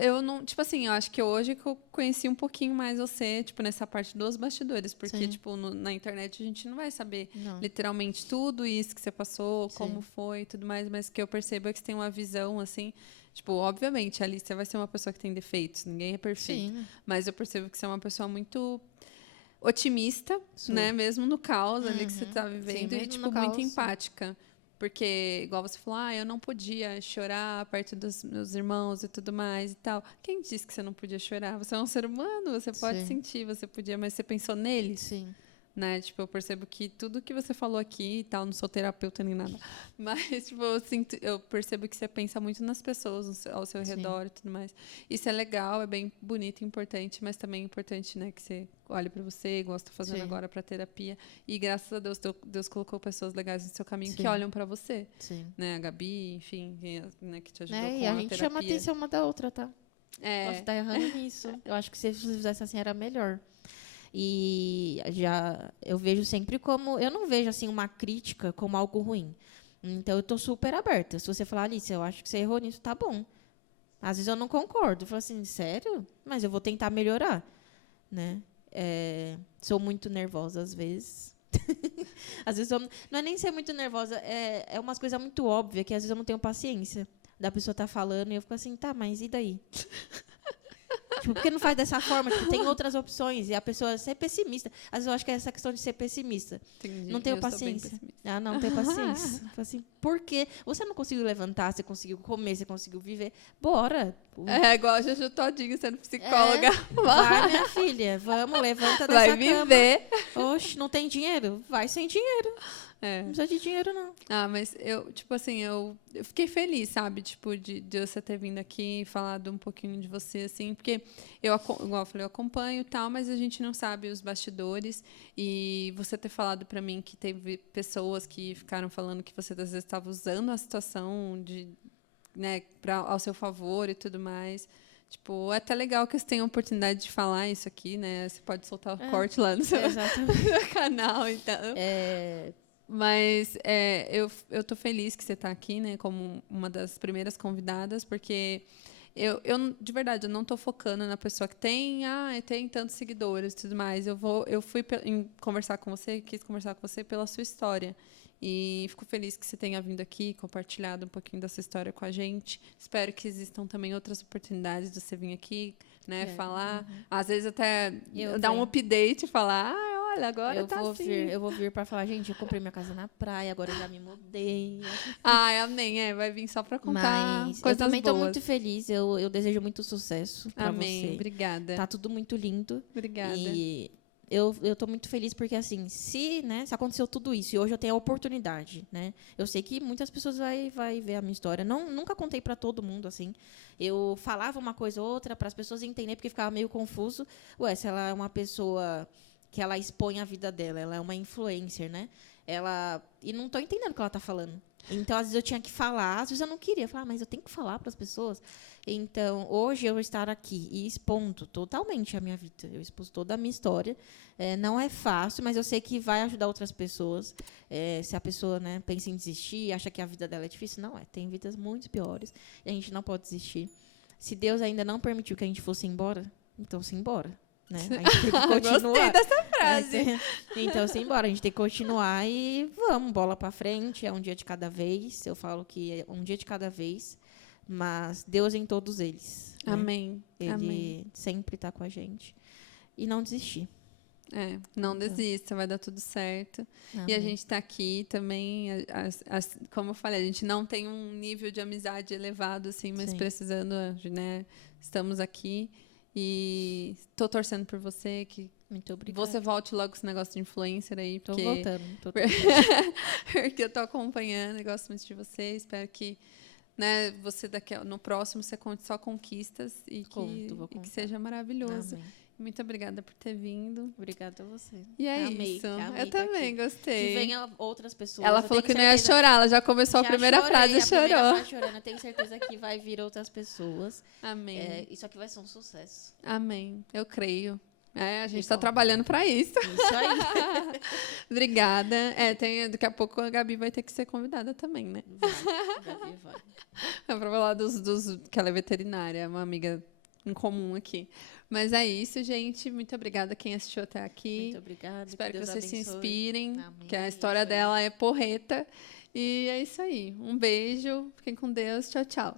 eu não, tipo assim, eu acho que hoje que eu conheci um pouquinho mais você, tipo, nessa parte dos bastidores, porque, Sim. tipo, na internet a gente não vai saber Não. literalmente tudo isso que você passou, Sim. como foi e tudo mais, mas que eu percebo é que você tem uma visão, assim, tipo, obviamente, ali você vai ser uma pessoa que tem defeitos, ninguém é perfeito, Sim. mas eu percebo que você é uma pessoa muito otimista, né, mesmo no caos ali que você tá vivendo. Sim, e, tipo, muito empática. Porque, igual você falou, eu não podia chorar perto dos meus irmãos e tudo mais e tal. Quem disse que você não podia chorar? Você é um ser humano, você pode sentir, você podia, mas você pensou neles? Sim. Né? Tipo, eu percebo que tudo que você falou aqui e tal, não sou terapeuta nem nada, mas tipo, eu percebo que você pensa muito nas pessoas ao seu redor e tudo mais. Isso é legal, é bem bonito e importante, mas também é importante, né, que você olhe para você, igual você está fazendo agora para terapia. E graças a Deus, Deus colocou pessoas legais no seu caminho que olham para você. Sim. Né? A Gabi, enfim, né, que te ajudou com a terapia. E a gente chama a atenção uma da outra, tá? Posso estar errando nisso. Eu acho que se você fizesse assim era melhor. E eu vejo sempre como... Eu não vejo assim uma crítica como algo ruim. Então, eu estou super aberta. Se você falar, Alice, eu acho que você errou nisso, tá bom. Às vezes eu não concordo. Eu falo assim, sério? Mas eu vou tentar melhorar. Né? Sou muito nervosa às vezes. Às vezes não é nem ser muito nervosa. É umas coisas muito óbvias que às vezes eu não tenho paciência. Da pessoa tá falando e eu fico assim, tá, mas e daí? Tipo, por que não faz dessa forma? Tipo, tem outras opções. E a pessoa ser pessimista. Às vezes eu acho que é essa questão de ser pessimista. Entendi. Não tenho paciência. Não tenho paciência. Assim, por quê? Você não conseguiu levantar, você conseguiu comer, você conseguiu viver. Bora. É igual a Juju Todinho sendo psicóloga. Vai, minha filha. Vamos, levanta dessa cama. Vai viver. Oxe, não tem dinheiro? Vai sem dinheiro. Não precisa de dinheiro, não. Mas eu, tipo assim, eu fiquei feliz, sabe? Tipo, de você ter vindo aqui e falado um pouquinho de você, assim, porque igual eu falei, eu acompanho e tal, mas a gente não sabe os bastidores. E você ter falado pra mim que teve pessoas que ficaram falando que você, às vezes, estava usando a situação né, ao seu favor e tudo mais. Tipo, é até legal que você tenha a oportunidade de falar isso aqui, né? Você pode soltar o corte lá no seu canal, então. Mas eu tô feliz que você está aqui, né, como uma das primeiras convidadas, porque eu de verdade, eu não estou focando na pessoa que tem tantos seguidores e tudo mais. Eu fui conversar com você, quis conversar com você pela sua história. E fico feliz que você tenha vindo aqui, compartilhado um pouquinho dessa história com a gente. Espero que existam também outras oportunidades de você vir aqui, né, falar. Às vezes até dar um update e falar, olha, agora eu vou vir para falar, gente, eu comprei minha casa na praia, agora eu já me mudei. Amém. Vai vir só para contar coisas boas. Eu também estou muito feliz, eu desejo muito sucesso para você. Amém, obrigada. Tá tudo muito lindo. Obrigada. E eu estou muito feliz porque, assim, se aconteceu tudo isso e hoje eu tenho a oportunidade, né? Eu sei que muitas pessoas vai ver a minha história. Nunca contei para todo mundo, assim. Eu falava uma coisa ou outra para as pessoas entenderem, porque ficava meio confuso. Se ela é uma pessoa que ela expõe a vida dela, ela é uma influencer, né? E não estou entendendo o que ela está falando. Então, às vezes eu tinha que falar, às vezes eu não queria falar, mas eu tenho que falar para as pessoas. Então, hoje eu estar aqui e expondo totalmente a minha vida, eu expus toda a minha história. Não é fácil, mas eu sei que vai ajudar outras pessoas. Se a pessoa, né, pensa em desistir, acha que a vida dela é difícil, não é. Tem vidas muito piores e a gente não pode desistir. Se Deus ainda não permitiu que a gente fosse embora, então se embora. Né? A gente tem que continuar. Gostei dessa frase. Então, embora. A gente tem que continuar e vamos, bola para frente. É um dia de cada vez. Eu falo que é um dia de cada vez. Mas Deus em todos eles. Amém. Né? Ele Amém. sempre está com a gente. E não desistir. Não desista, vai dar tudo certo. Amém. E a gente está aqui também, como eu falei, a gente não tem um nível de amizade elevado, assim, mas precisando, né? Estamos aqui. E estou torcendo por você, que Muito obrigada. Você volte logo com esse negócio de influencer aí. Tô porque... voltando. porque eu tô acompanhando e gosto muito de você. Espero que, né, você no próximo você conte só conquistas e que seja maravilhoso. Amém. Muito obrigada por ter vindo. Obrigada a você. E é amei, isso. amei Eu também gostei. Que venham outras pessoas. Ela falou que não ia chorar, ela já começou a primeira frase e chorou. Frase chorando. Eu tenho certeza que vai vir outras pessoas. Amém. Isso aqui vai ser um sucesso. Amém. Eu creio. A gente está trabalhando para isso. Isso aí. Obrigada. Daqui a pouco a Gabi vai ter que ser convidada também, né? Gabi vai. É para falar que ela é veterinária, uma amiga em comum aqui. Mas é isso, gente. Muito obrigada a quem assistiu até aqui. Muito obrigada. Espero que vocês se abençoe. inspirem, Amém. que a história dela é porreta. E é isso aí. Um beijo. Fiquem com Deus. Tchau, tchau.